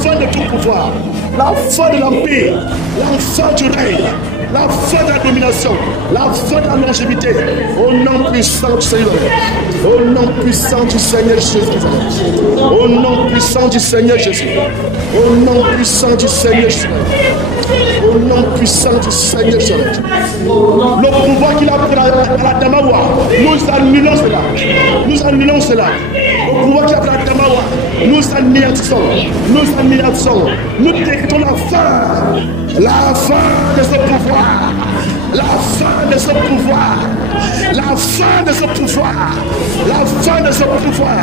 fin de tout pouvoir, la fin de l'empire, la fin du règne, la fin de la domination, la fin de la longévité. Au nom puissant du Seigneur, au nom puissant du Seigneur Jésus, au nom puissant du Seigneur Jésus, au nom puissant du Seigneur Jésus, au nom puissant du Seigneur Jésus. Le pouvoir qu'il a pris à la Damawa, nous annulons cela. Nous annulons cela. Le pouvoir qu'il a pris à la Damawa, nous anéantissons. Nous anéantissons. Nous décrétons la fin de ce pouvoir. La fin de ce pouvoir. La fin de ce pouvoir. La fin de ce pouvoir.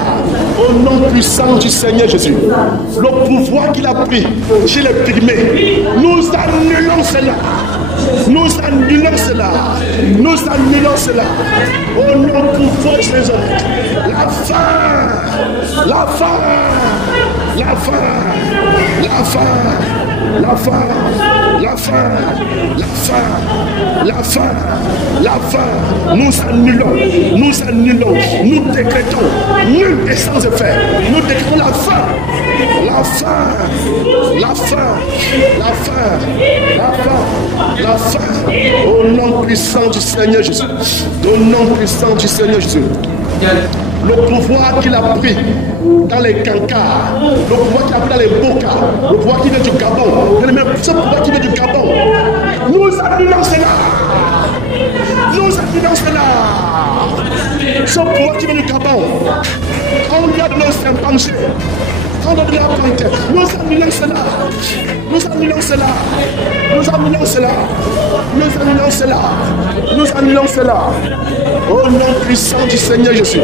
Au nom puissant du Seigneur Jésus. Le pouvoir qu'il a pris chez les pygmées. Nous annulons cela. Nous annulons cela. Nous annulons cela. Au nom pouvoir de Jésus. La fin. La fin. La fin. La fin. La fin. La fin. La fin. La fin. La fin. Nous annulons. Nous annulons. Nous décrétons. Nul est sans effet. Nous décrétons la fin. La fin. La fin. La fin. La fin. La fin. Au nom puissant du Seigneur Jésus. Au nom puissant du Seigneur Jésus. Le pouvoir qu'il a pris dans les cancars, le pouvoir qu'il a pris dans les bocas, le pouvoir qui vient du Gabon, ce pouvoir qui vient du Gabon, nous annulons cela. Nous annulons cela. Ce pouvoir qui vient du Gabon, on lui a donné un penché. Nous annulons cela. Nous annulons cela. Nous annulons cela. Nous annulons cela. Nous annulons cela. Au nom puissant du Seigneur Jésus.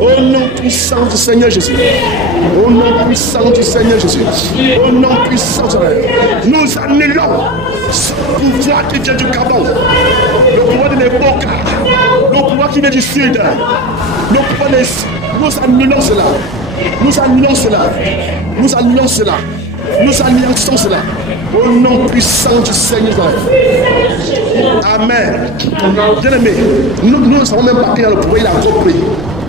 Au nom puissant du Seigneur Jésus. Au nom puissant du Seigneur Jésus. Au nom puissant de Jésus. Nous annulons ce pouvoir qui vient du Gabon. Le pouvoir de l'époque. Le pouvoir qui vient du sud. Le pouvoir des... Nous annulons cela. Nous annulons cela. Nous annulons cela. Nous annulons cela. Au nom puissant du Seigneur. Amen. Bien-aimés, nous ne savons même pas qu'il a le pouvoir, il a repris.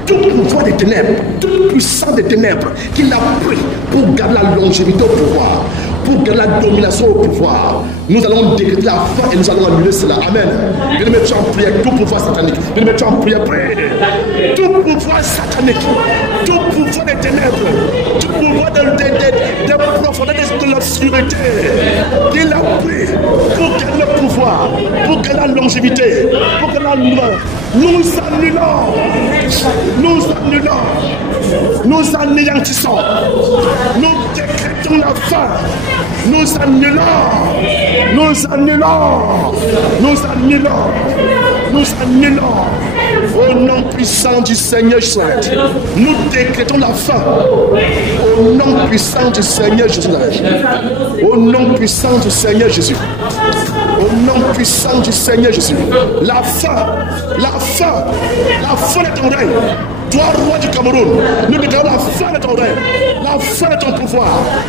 Tout pouvoir des ténèbres, toute puissance des ténèbres qu'il a pris pour garder la longévité au pouvoir, pour garder la domination au pouvoir. Nous allons décréter la fin et nous allons annuler cela. Amen. Bien aimé, tu en prière, tout pouvoir satanique. Bien aimé, tu en prière, tout pouvoir satanique, tout pouvoir des ténèbres, tout pouvoir des profondeurs de l'obscurité qu'il a pris pour garder le pouvoir, pour garder la longévité, pour garder la lumière. Nous annulons, nous annulons, nous anéantissons, nous décrétons la fin, nous annulons, nous annulons, nous annulons, nous annulons. Au nom puissant du Seigneur Jésus, nous décrétons la fin. Au nom puissant du Seigneur Jésus. Au nom puissant du Seigneur Jésus. Au nom puissant du Seigneur Jésus. La fin, la fin, la fin de ton règne. Toi, roi du Cameroun, nous déclarons la fin de ton règne, la fin de ton pouvoir,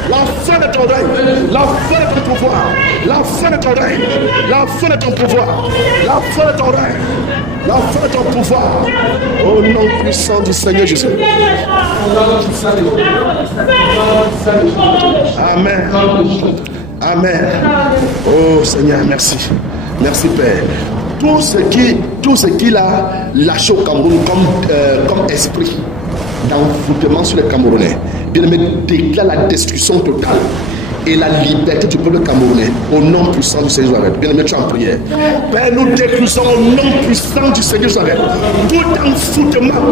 la fin de ton règne, la fin de ton pouvoir, la fin de ton règne, la fin de ton pouvoir, la fin de ton règne. la fin de ton pouvoir. Au nom puissant du Seigneur Jésus. Amen. Amen. Oh Seigneur, merci. Merci Père. Tout ce qu'il a lâché au Cameroun comme esprit d'envoûtement sur les Camerounais, bien aimé, déclare la destruction totale et la liberté du peuple camerounais au nom puissant du Seigneur Jésus. Bien aimé, tu es en prière. Père, nous déclusons au nom puissant du Seigneur Jésus. Tout envoûtement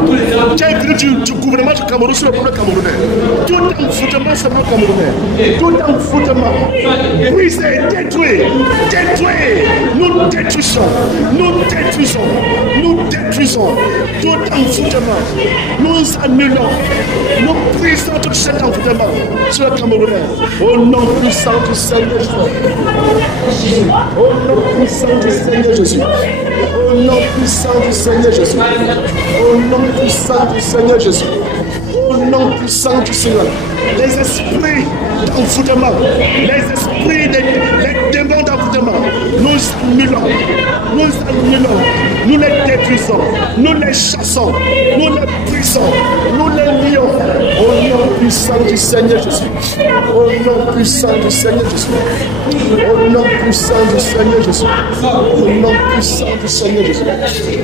qui est venu du gouvernement du Cameroun sur le peuple camerounais. Tout envoûtement sur le peuple camerounais. Tout envoûtement brisé, détruit. Nous détruisons. Tout envoûtement. Nous annulons. Nous brisons tout cet envoûtement sur le Camerounais. Au nom puissant du Seigneur Jésus. Au nom puissant du Seigneur Jésus. Au nom puissant du Seigneur Jésus. Au nom puissant du Seigneur Jésus. Au nom puissant du Seigneur. Les esprits d'envoûtement, les esprits, les démons d'envoûtement, nous annulons, nous les détruisons, nous les chassons, nous les brisons, nous les lions. Au nom puissant du Seigneur Jésus. Au nom puissant du Seigneur Jésus. Au nom puissant du Seigneur Jésus. Au nom puissant du Seigneur Jésus.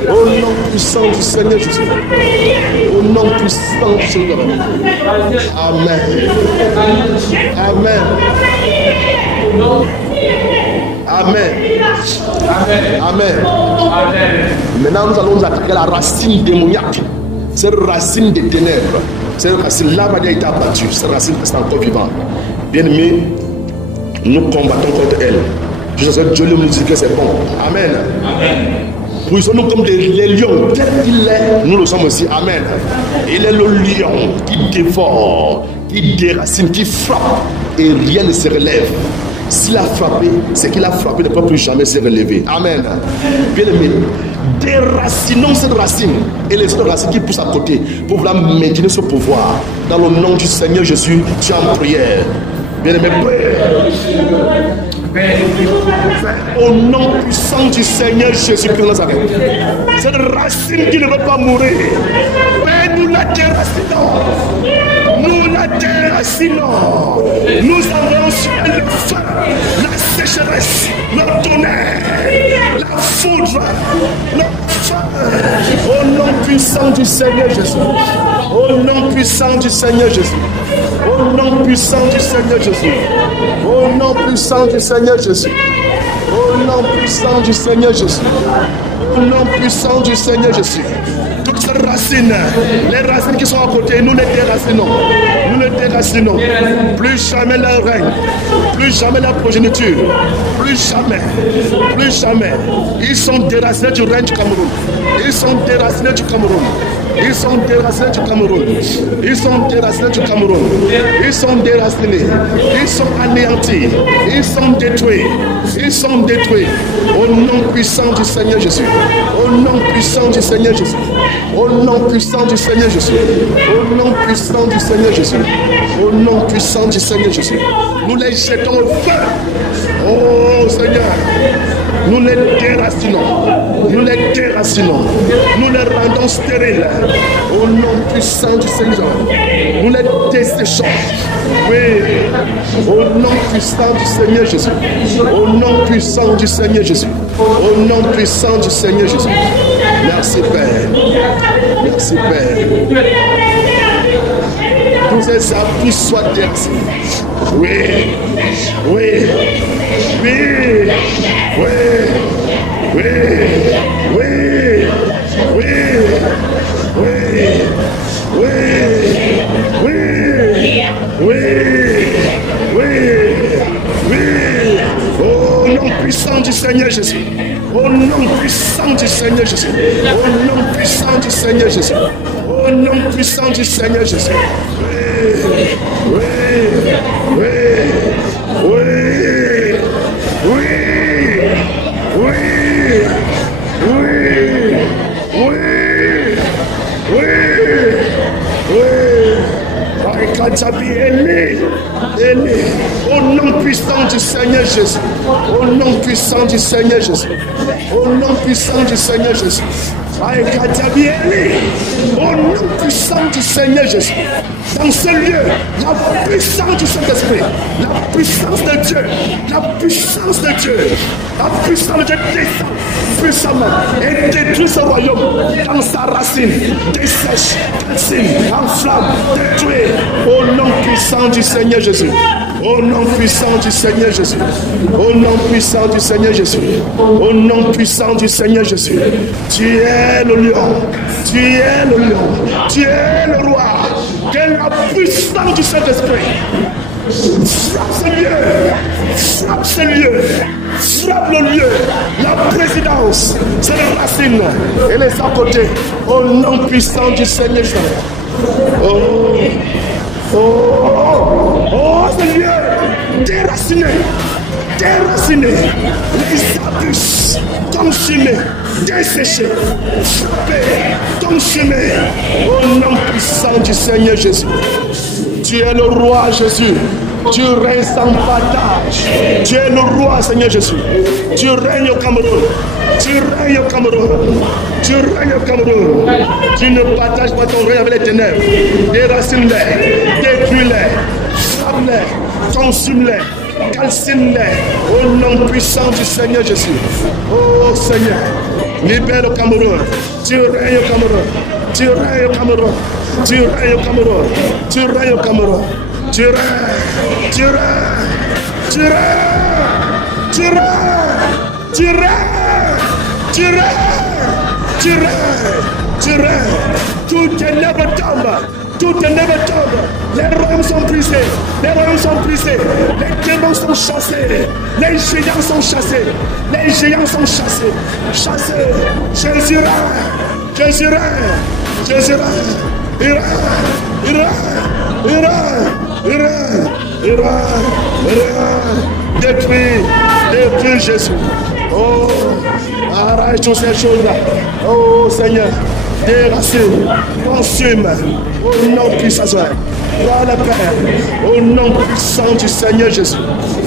Au nom puissant du Seigneur Jésus. Au nom puissant du Seigneur. Amen. Amen. Amen. Amen. Maintenant, nous allons attaquer la racine démoniaque. Cette racine des ténèbres. Cette racine-là a été abattue. Cette racine est encore vivante. Bien aimé, nous combattons contre elle. Je sais que Dieu nous dit que c'est bon. Amen. Nous comme les lions. Tel qu'il est, nous le sommes aussi. Amen. Il est le lion qui dévore, qui déracine, qui frappe. Et rien ne se relève. S'il a frappé, c'est qu'il a frappé, ne peut plus jamais se relever. Amen. Bien aimé, déracinons cette racine et les autres racines qui poussent à côté pour vouloir maintenir ce pouvoir. Dans le nom du Seigneur Jésus, tu es en prière. Bien aimé, au nom puissant du Seigneur Jésus-Christ de Nazareth, cette racine qui ne veut pas mourir, Père, nous la déracinons. Nous la déracinons. Nous envoyons sur elle le feu, la sécheresse, le tonnerre, la foudre, le feu. Au nom puissant du Seigneur Jésus. Au nom puissant du Seigneur Jésus. Au nom puissant du Seigneur Jésus. Au nom puissant du Seigneur Jésus. Au nom puissant du Seigneur Jésus. Au nom puissant du Seigneur Jésus. Toutes ces racines, les racines qui sont à côté, nous les déracinons. Nous les déracinons. Plus jamais leur règne. Plus jamais leur progéniture. Plus jamais. Plus jamais. Ils sont déracinés du règne du Cameroun. Ils sont déracinés du Cameroun. Ils sont déracinés du Cameroun. Ils sont déracinés du Cameroun. Ils sont déracinés. Ils sont anéantis. Ils sont détruits. Ils sont détruits. Au nom puissant du Seigneur Jésus. Au nom puissant du Seigneur Jésus. Au nom puissant du Seigneur Jésus. Au nom puissant du Seigneur Jésus. Au nom puissant du Seigneur Jésus. Nous les jetons au feu. Oh Seigneur. Nous les déracinons. Nous les déracinons. Nous les rendons stériles. Au nom puissant du Seigneur. Nous les desséchons. Oui. Au nom puissant du Seigneur Jésus. Au nom puissant du Seigneur Jésus. Au nom puissant du Seigneur Jésus. Merci Père. Merci Père. Tous ces appuis soient déracinés. Oui. Oui. Oui. Oui. Oui. Oui. Oui. Oui. Oui. Oui. Oui. Au nom puissant du Seigneur Jésus. Au nom puissant du Seigneur Jésus. Au nom puissant du Seigneur Jésus. Au nom puissant du Seigneur Jésus. Oui. Oui. Oui. Oui. Oui. Oui. Élie, au nom puissant du Seigneur Jésus. Au nom puissant du Seigneur Jésus. Au nom puissant du Seigneur Jésus. Au nom puissant du Seigneur Jésus. Dans ce lieu, la puissance du Saint-Esprit, la puissance de Dieu, la puissance de Dieu, la puissance de Dieu descend puissamment et détruit ce royaume dans sa racine, dessèche, calcine, enflamme, détruit. Au nom puissant du Seigneur Jésus. Au nom puissant du Seigneur Jésus. Au nom puissant du Seigneur Jésus. Au nom puissant du Seigneur Jésus. Tu es le lion. Tu es le lion. Tu es le roi. Que la puissance du Saint-Esprit frappe ce lieu. Frappe ce lieu. Frappe le lieu. La présidence, c'est la racine. Et les à côté. Au nom puissant du Seigneur Jésus. Oh. Seigneur, déraciné, les abus, consumés, desséchés, frappés, consumés, au nom puissant du Seigneur Jésus. Tu es le roi Jésus. Tu règnes sans partage. Tu es le roi Seigneur Jésus. Tu règnes au Cameroun. Tu règnes au Cameroun. Tu règnes au Cameroun. Tu ne partages pas ton règne avec les ténèbres. Déracine-les, détruis-les, frappe-les, consume-les, calcine-les. Au nom puissant du Seigneur Jésus. Oh Seigneur, libère le Cameroun. Tu règnes au Cameroun. Tu règnes au Cameroun. Tu règnes au Cameroun. Tu règnes au Cameroun. Tu règnes. Tu règnes. Tu règnes. Tu règnes. Tu règnes. Tu règnes. Tu règnes. Tu règnes. Tout ténèbres tombe. Tout ténèbres tombe. Les royaumes sont brisés. Les royaumes sont brisés. Les démons sont chassés. Les géants sont chassés. Les géants sont chassés. Chassés. Jésus règne. Jésus règne. Jésus règne. Il règne. Il règne. Il règne. Il règne. Il règne. Il règne. Détruis Jésus. Oh, arrache toutes ces choses-là. Oh Seigneur, déracine, consume. Au nom puissant, par la paix. Au nom puissant du Seigneur Jésus.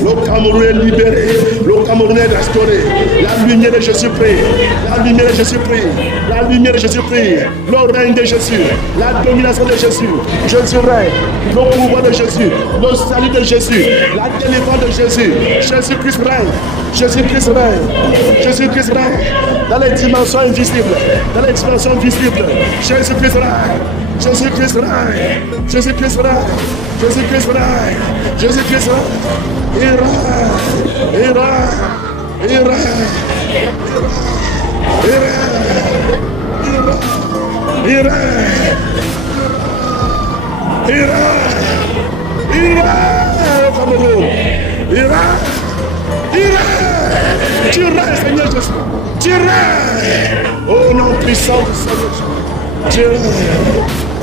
Le Cameroun est libéré. Le Cameroun est restauré. La lumière de Jésus prie. La lumière de Jésus prie. La lumière de Jésus prie. Le règne de Jésus. La domination de Jésus. Jésus règne. Le pouvoir de Jésus. Le salut de Jésus. La délivrance de Jésus. Jésus-Christ règne. Jésus-Christ règne. Jésus-Christ règne. Dans les dimensions invisibles. Dans les dimensions visibles. Jésus-Christ règne. Jésus-Christ règne. Jésus-Christ règne. Jésus-Christ règne. Jésus-Christ règne. Il règne. Il règne. Il règne. Il règne. Il règne. Il règne. Il règne. Cameroun. Il règne. Il règne. Tu règnes, Seigneur Jésus. Tu règnes. Au nom puissant du Seigneur Jésus. Tu règnes.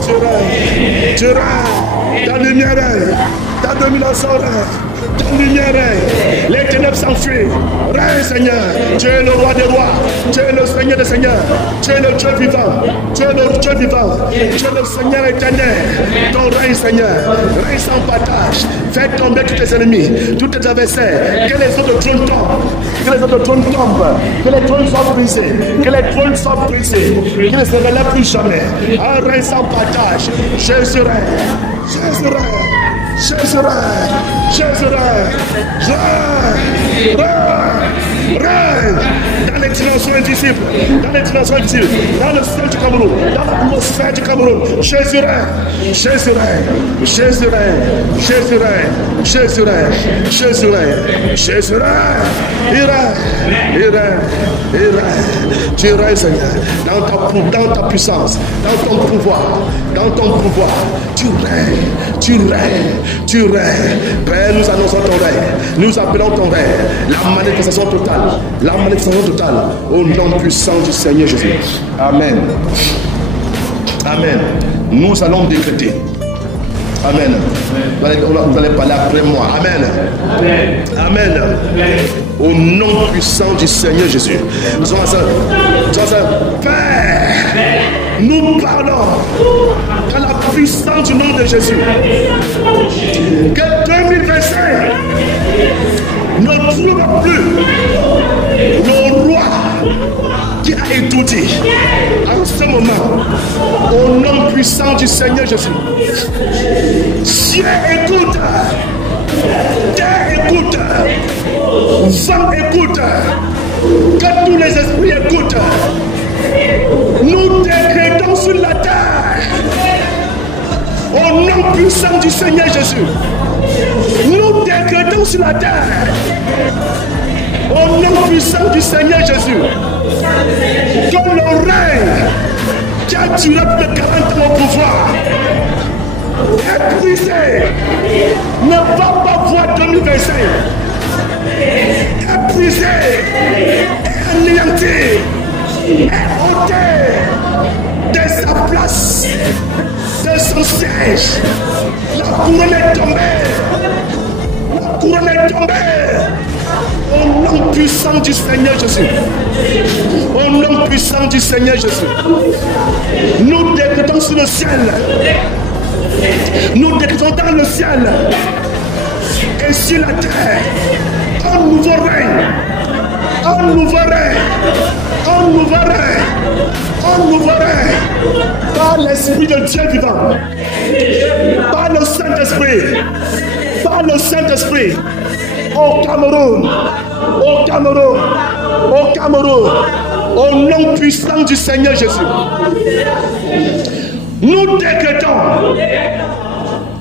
Tu règnes. Tu règnes. Ta lumière règne. Ta domination règne. Ta lumière règne. Les ténèbres s'enfuient. Règne, Seigneur. Tu es le roi des rois. Tu es le Seigneur des seigneurs. Tu es le Dieu vivant. Tu es le Dieu vivant. Tu es le Seigneur éternel. Ton règne, Seigneur. Règne sans partage. Fais tomber tous tes ennemis, tous tes adversaires. Que les autres trônes tombent. Que les autres trônes tombent. Que les trônes soient brisés. Que les trônes soient brisés. Qu'ils ne se relèvent plus jamais. Un règne sans partage. Jésus règne. Jésus règne. Jésus règne. Jésus règne. Règne. Dans les dimensions invisibles. Dans les dimensions invisibles. Dans le ciel du Cameroun. Dans l'atmosphère du Cameroun. Jésus règne. Jésus règne. Jésus règne. Jésus règne. Jésus règne. Jésus règne. Jésus règne. Il règne. Il règne. Il règne. Tu règnes, Seigneur. Dans ta puissance. Dans ton pouvoir. Dans ton pouvoir. Tu règnes. Tu règnes. Tu règnes. Père, nous annonçons ton règne. Nous appelons ton règne. La manifestation totale. La manifestation totale. Au nom puissant du Seigneur Jésus. Amen. Amen. Nous allons décréter. Amen. Vous allez parler après moi. Amen. Amen. Au nom puissant du Seigneur Jésus. Père, nous parlons dans la puissance du nom de Jésus. Que 2025 n'aura plus le roi qui a étourdi. En ce moment, au nom puissant du Seigneur Jésus, ciel écoute, terre écoute, vent écoute, que tous les esprits écoutent. Nous décrétons sur la terre, au nom puissant du Seigneur Jésus, nous décrétons sur la terre, au nom puissant du Seigneur Jésus, que le règne qui a duré plus de 40 ans au pouvoir est brisé, ne va pas voir 2025, est brisé, est anéanti, est ôté de sa place, de son siège. La couronne est tombée. La couronne est tombée. Au nom puissant du Seigneur Jésus. Au nom puissant du Seigneur Jésus. Nous décrétons sur le ciel. Nous décrétons dans le ciel et sur la terre un nouveau règne. Un nouveau règne. Un nouveau règne. Un nouveau règne. Par l'Esprit de Dieu vivant. Par le Saint-Esprit. Par le Saint-Esprit. Au Cameroun. Au Cameroun. Au Cameroun. Au nom puissant du Seigneur Jésus. Nous décrétons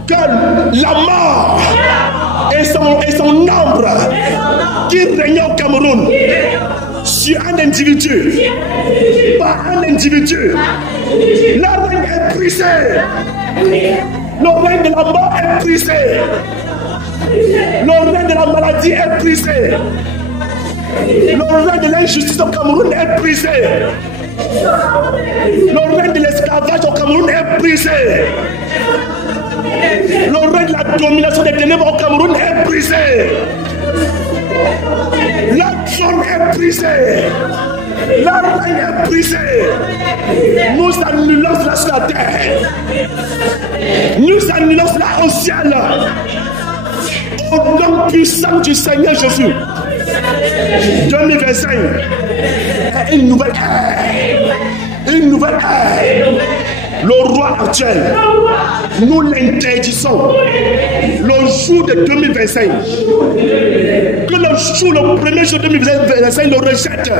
que la mort et son nombre qui règne au Cameroun sur un individu, par un individu, le règne est brisé. Le règne de la mort est brisé. Le règne de la maladie est brisé. Le règne de l'injustice au Cameroun est brisé. Le règne de l'esclavage au Cameroun est brisé. Le règne de la domination des ténèbres au Cameroun est brisé. La trône est brisée. La règne est brisée. Nous annulons cela sur la terre. Nous annulons cela au ciel. Au nom puissant du Seigneur Jésus. 2025 est une nouvelle ère. Une nouvelle ère. Le roi actuel, nous l'interdisons le jour de 2025. Que le premier jour de 2025 le rejette.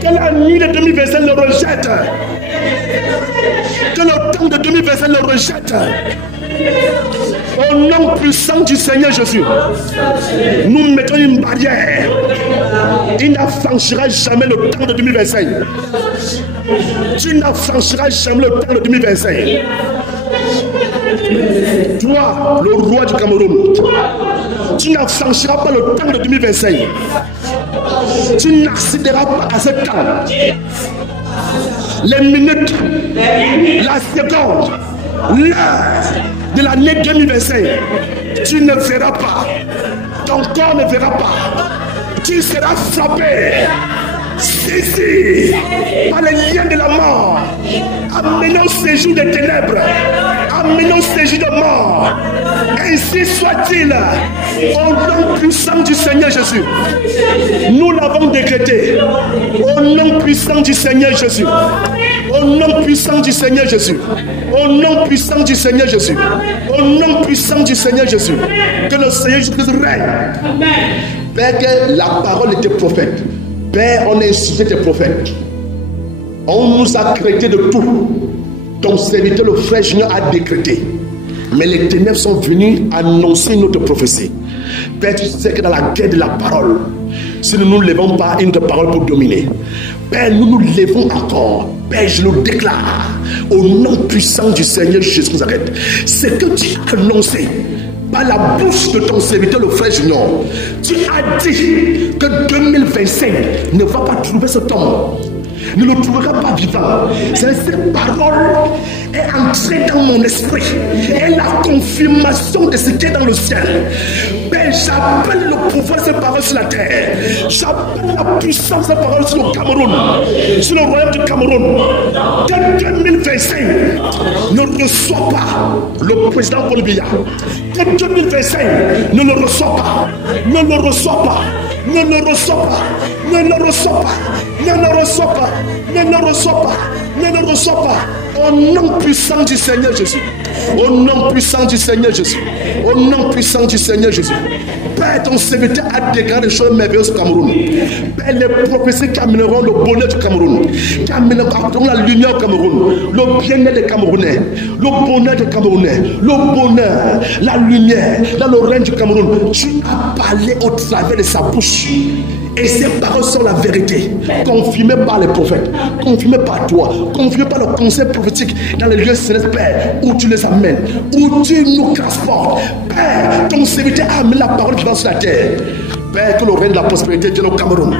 Que la nuit de 2025 le rejette. Que le temps de 2025 le rejette. Au nom puissant du Seigneur Jésus, nous mettons une barrière. Il n'affranchira jamais le temps de 2025. Tu n'affranchiras jamais le temps de 2025. Toi, le roi du Cameroun, tu n'affranchiras pas le temps de 2025. Tu n'accéderas pas à ce temps. Les minutes, la seconde, l'heure de l'année 2025, tu ne verras pas. Ton corps ne verra pas. Tu seras frappé, saisi par les liens de la mort, amené au séjour des ténèbres, amené au séjour de mort. Ainsi soit-il, au nom puissant du Seigneur Jésus. Nous l'avons décrété, au nom puissant du Seigneur Jésus. Au nom puissant du Seigneur Jésus. Au nom puissant du Seigneur Jésus. Au nom puissant du Seigneur Jésus. Que le Seigneur Jésus règne. Père, que la parole était prophète. Père, on a insulté tes prophètes. On nous a traité de tout. Ton serviteur, le frère Junior, a décrété. Mais les ténèbres sont venues annoncer notre prophétie. Père, tu sais que dans la guerre de la parole, si nous ne nous levons pas une parole pour dominer, Père, nous nous levons encore. Père, je le déclare au nom puissant du Seigneur Jésus Nazareth. C'est que tu as annoncé par la bouche de ton serviteur, le frère Junior. Tu as dit que 2025 ne va pas trouver ce temps. ne le trouvera pas vivant. Cette parole est entrée dans mon esprit et la confirmation de ce qui est dans le ciel. Père, j'appelle le pouvoir de cette parole sur la terre. J'appelle la puissance de cette parole sur le Cameroun, sur le royaume du Cameroun. Que 2025 ne reçoit pas le président Paul Biya. Que 2025 ne le reçoit pas. Ne le reçoit pas. Ne le reçoit pas. Ne le reçoit pas. Ne le reçoit pas. Ne le reçoit pas. Ne le reçoit pas. Au nom puissant du Seigneur Jésus. Au nom puissant du Seigneur Jésus. Au nom puissant du Seigneur Jésus. Père, ton serviteur a déclaré des choses merveilleuses au Cameroun. Père, les prophéties qui amèneront le bonheur du Cameroun, qui amèneront la lumière au Cameroun, le bien-être des Camerounais, le bonheur des Camerounais, le bonheur, la lumière dans le règne du Cameroun. Tu as parlé au travers de sa bouche. Et ces paroles sont la vérité, confirmées par les prophètes, confirmées par toi, confirmées par le conseil prophétique dans les lieux célestes, Père, où tu les amènes, où tu nous transportes. Père, ton serviteur a amené la parole qui va sur la terre. Père, que le règne de la prospérité vienne au Cameroun,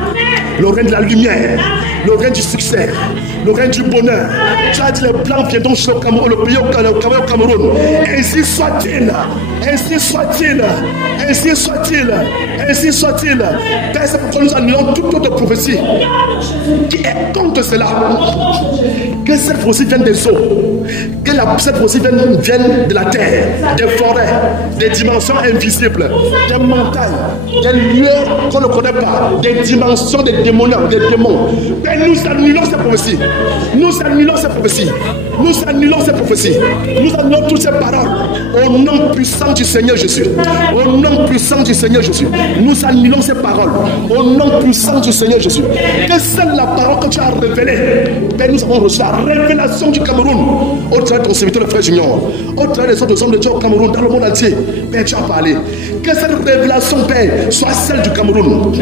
le règne de la lumière, le règne du succès, le règne du bonheur. Tu as dit les plans viendront sur le Cameroun, le pays au Cameroun. Ainsi soit-il, ainsi soit-il, ainsi soit-il, ainsi soit-il. Père, c'est pourquoi nous annulons toute autre prophétie qui est contre cela. Que cette prophétie vienne des eaux, que cette prophétie vienne de la terre, des forêts, des dimensions invisibles, des montagnes, des lieux qu'on ne connaît pas, des dimensions des démoniaques, des démons. Père, nous annulons cette prophétie. Nous annulons ces prophéties. Nous annulons ces prophéties. Nous annulons toutes ces paroles. Au nom puissant du Seigneur Jésus. Au nom puissant du Seigneur Jésus. Nous annulons ces paroles. Au nom puissant du Seigneur Jésus. Que seule la parole que tu as révélée. Père, nous avons reçu la révélation du Cameroun. Au travers de ton serviteur, le frère Junior. Au travers des autres hommes de Dieu au Cameroun, dans le monde entier. Père, tu as parlé. Que cette révélation, Père, soit celle du Cameroun.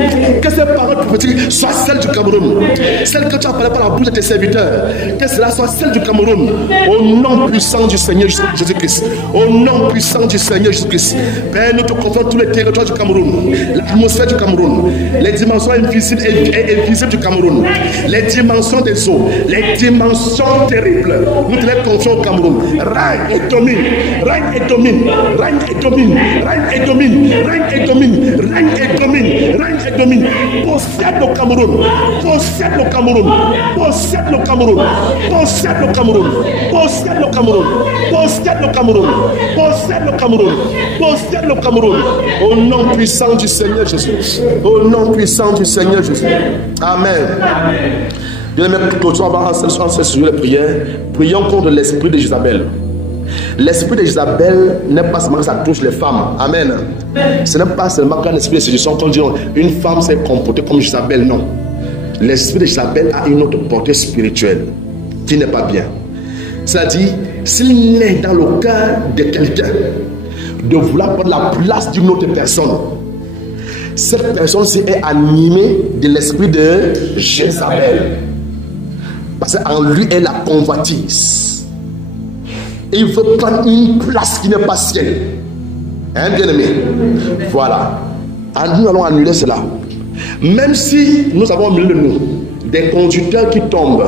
Que cette parole prophétique soit celle du Cameroun. Celle que tu as parlé par la bouche de tes serviteurs. Que cela soit celle du Cameroun. Au nom puissant du Seigneur Jésus-Christ. Au nom puissant du Seigneur Jésus-Christ. Père, nous te confions tous les territoires du Cameroun. L'atmosphère du Cameroun. Les dimensions invisibles et invisibles du Cameroun. Les dimensions des eaux. Les dimensions terribles. Nous te les confions au Cameroun. Règne et domine. Règne et domine. Règne et domine. Règne et domine. Règne et domine. Règne et domine. Règne et domine. Possède le Cameroun. Possède le Cameroun. Possède le Cameroun. Possède le Cameroun. Possède le Cameroun. Possède le Cameroun. Possède le Cameroun. Possède le Cameroun. Au nom puissant du Seigneur Jésus. Au nom puissant du Seigneur Jésus. Amen. Bien-aimés, clôturons avant ce sujet de prière. Prions contre l'esprit de Jézabel. L'esprit de Jézabel n'est pas seulement que ça touche les femmes. Amen. Ce n'est pas seulement qu'un esprit de séduction, quand on dit une femme s'est comportée comme Jézabel. Non. L'esprit de Jézabel a une autre portée spirituelle qui n'est pas bien. C'est-à-dire, s'il naît dans le cœur de quelqu'un de vouloir prendre la place d'une autre personne, cette personne-ci est animée de l'esprit de Jézabel. Parce qu'en lui est la convoitise. Et il veut prendre une place qui n'est pas sienne. Hein, bien-aimé? Voilà. Nous allons annuler cela. Même si nous avons mis le nous des conducteurs qui tombent,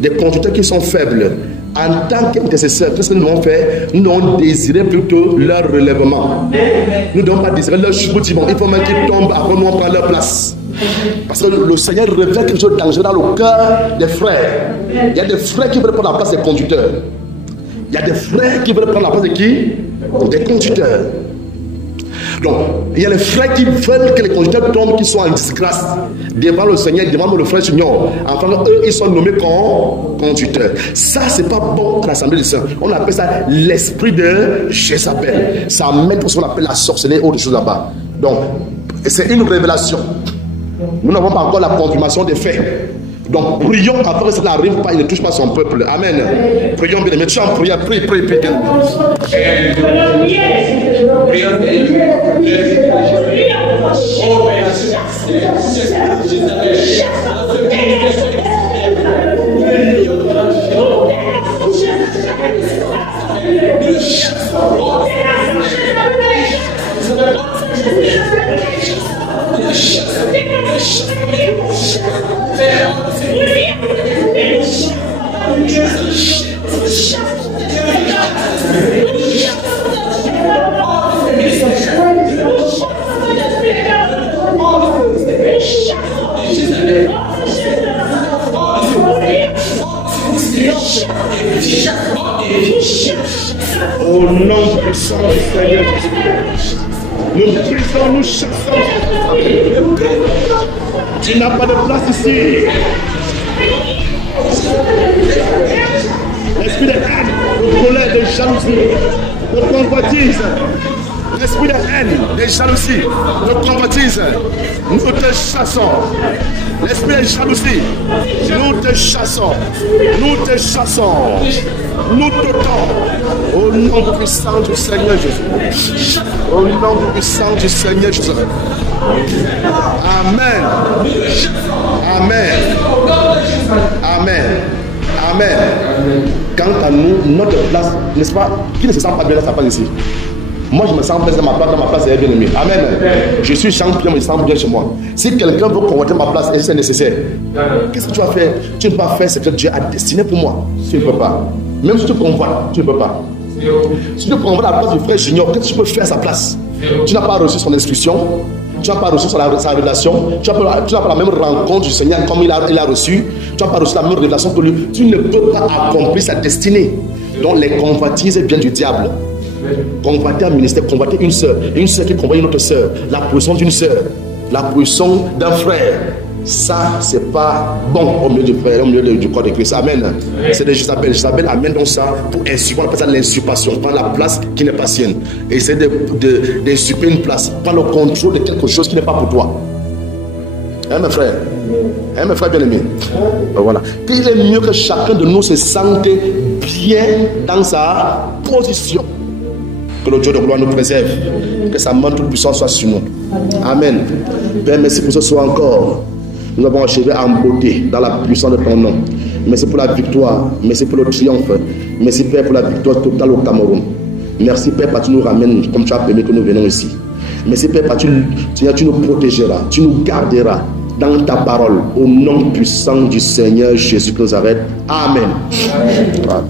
des conducteurs qui sont faibles, en tant qu'intercesseurs, tout ce que nous devons faire, nous devons désirer plutôt leur relèvement. Nous ne devons pas désirer leur cheboutiment. Il faut même qu'ils tombent avant nous prendre leur place. Parce que le Seigneur révèle quelque chose de dangereux dans le cœur des frères. Il y a des frères qui veulent prendre la place des conducteurs. Il y a des frères qui veulent prendre la place de qui? Des conducteurs. Donc, il y a les frères qui veulent que les conducteurs tombent, qui sont en disgrâce devant le Seigneur, devant le frère Seigneur. Enfin, eux, ils sont nommés comme conducteurs. Ça, c'est pas bon à l'Assemblée des Saints. On appelle ça l'esprit de Jézabel. Ça amène tout ce qu'on appelle la sorcellerie ou des choses là-bas. Donc, c'est une révélation. Nous n'avons pas encore la confirmation des faits. Donc, prions afin que cela n'arrive pas, il ne touche pas son peuple. Amen. Prions bien, mais tu en prière, prie. Nous brisons, nous chassons. Tu n'as pas de place ici. L'esprit de haine, de colère, de jalousie, de convoitise. L'esprit de haine, de jalousie, de convoitise. Nous te chassons. L'esprit de jalousie, nous te chassons. Nous te chassons. Nous t'ôtons. Au nom puissant du Seigneur Jésus. Au nom puissant du Seigneur Jésus. Amen. Amen. Amen. Amen. Quant à nous, notre place, n'est-ce pas? Qui ne se sent pas bien dans sa place ici? Moi, je me sens bien dans ma place est bien aimée. Amen. Je suis champion, mais je me sens bien chez moi. Si quelqu'un veut convoiter ma place et c'est nécessaire, qu'est-ce que tu vas faire? Tu ne peux pas faire ce que Dieu a destiné pour moi. Tu ne peux pas. Même si tu convoites, tu ne peux pas. Si tu convoites la place du frère Junior, qu'est-ce que tu peux faire à sa place? Tu n'as pas reçu son instruction. Tu n'as pas reçu sa révélation. Tu n'as pas la même rencontre du Seigneur comme il a reçu. Tu n'as pas reçu la même révélation que lui. Tu ne peux pas accomplir sa destinée. Donc les convoitises viennent du diable. Convoiter un ministère, convoiter une soeur qui convoite une autre soeur, la position d'une soeur, la position d'un frère. Ça, c'est pas bon au milieu du frère, au milieu du corps de Christ. Amen. C'est de Jézabel. Jézabel amène donc ça pour insulter. On appelle ça l'insurpation. Prendre la place qui n'est pas sienne. Et essayer d'insurper une place. Prendre le contrôle de quelque chose qui n'est pas pour toi. Hein, mes frères? Hein, mes frères bien-aimés? Voilà. Il est mieux que chacun de nous se sente bien dans sa position. Que le Dieu de gloire nous préserve. Que sa main toute puissante soit sur nous. Amen. Père, merci pour ce soir encore. Nous avons achevé en beauté dans la puissance de ton nom. Merci pour la victoire. Merci pour le triomphe. Merci Père pour la victoire totale au Cameroun. Merci Père parce que tu nous ramènes comme tu as permis que nous venons ici. Merci Père parce que tu nous protégeras. Tu nous garderas dans ta parole. Au nom puissant du Seigneur Jésus de Nazareth. Amen. Amen.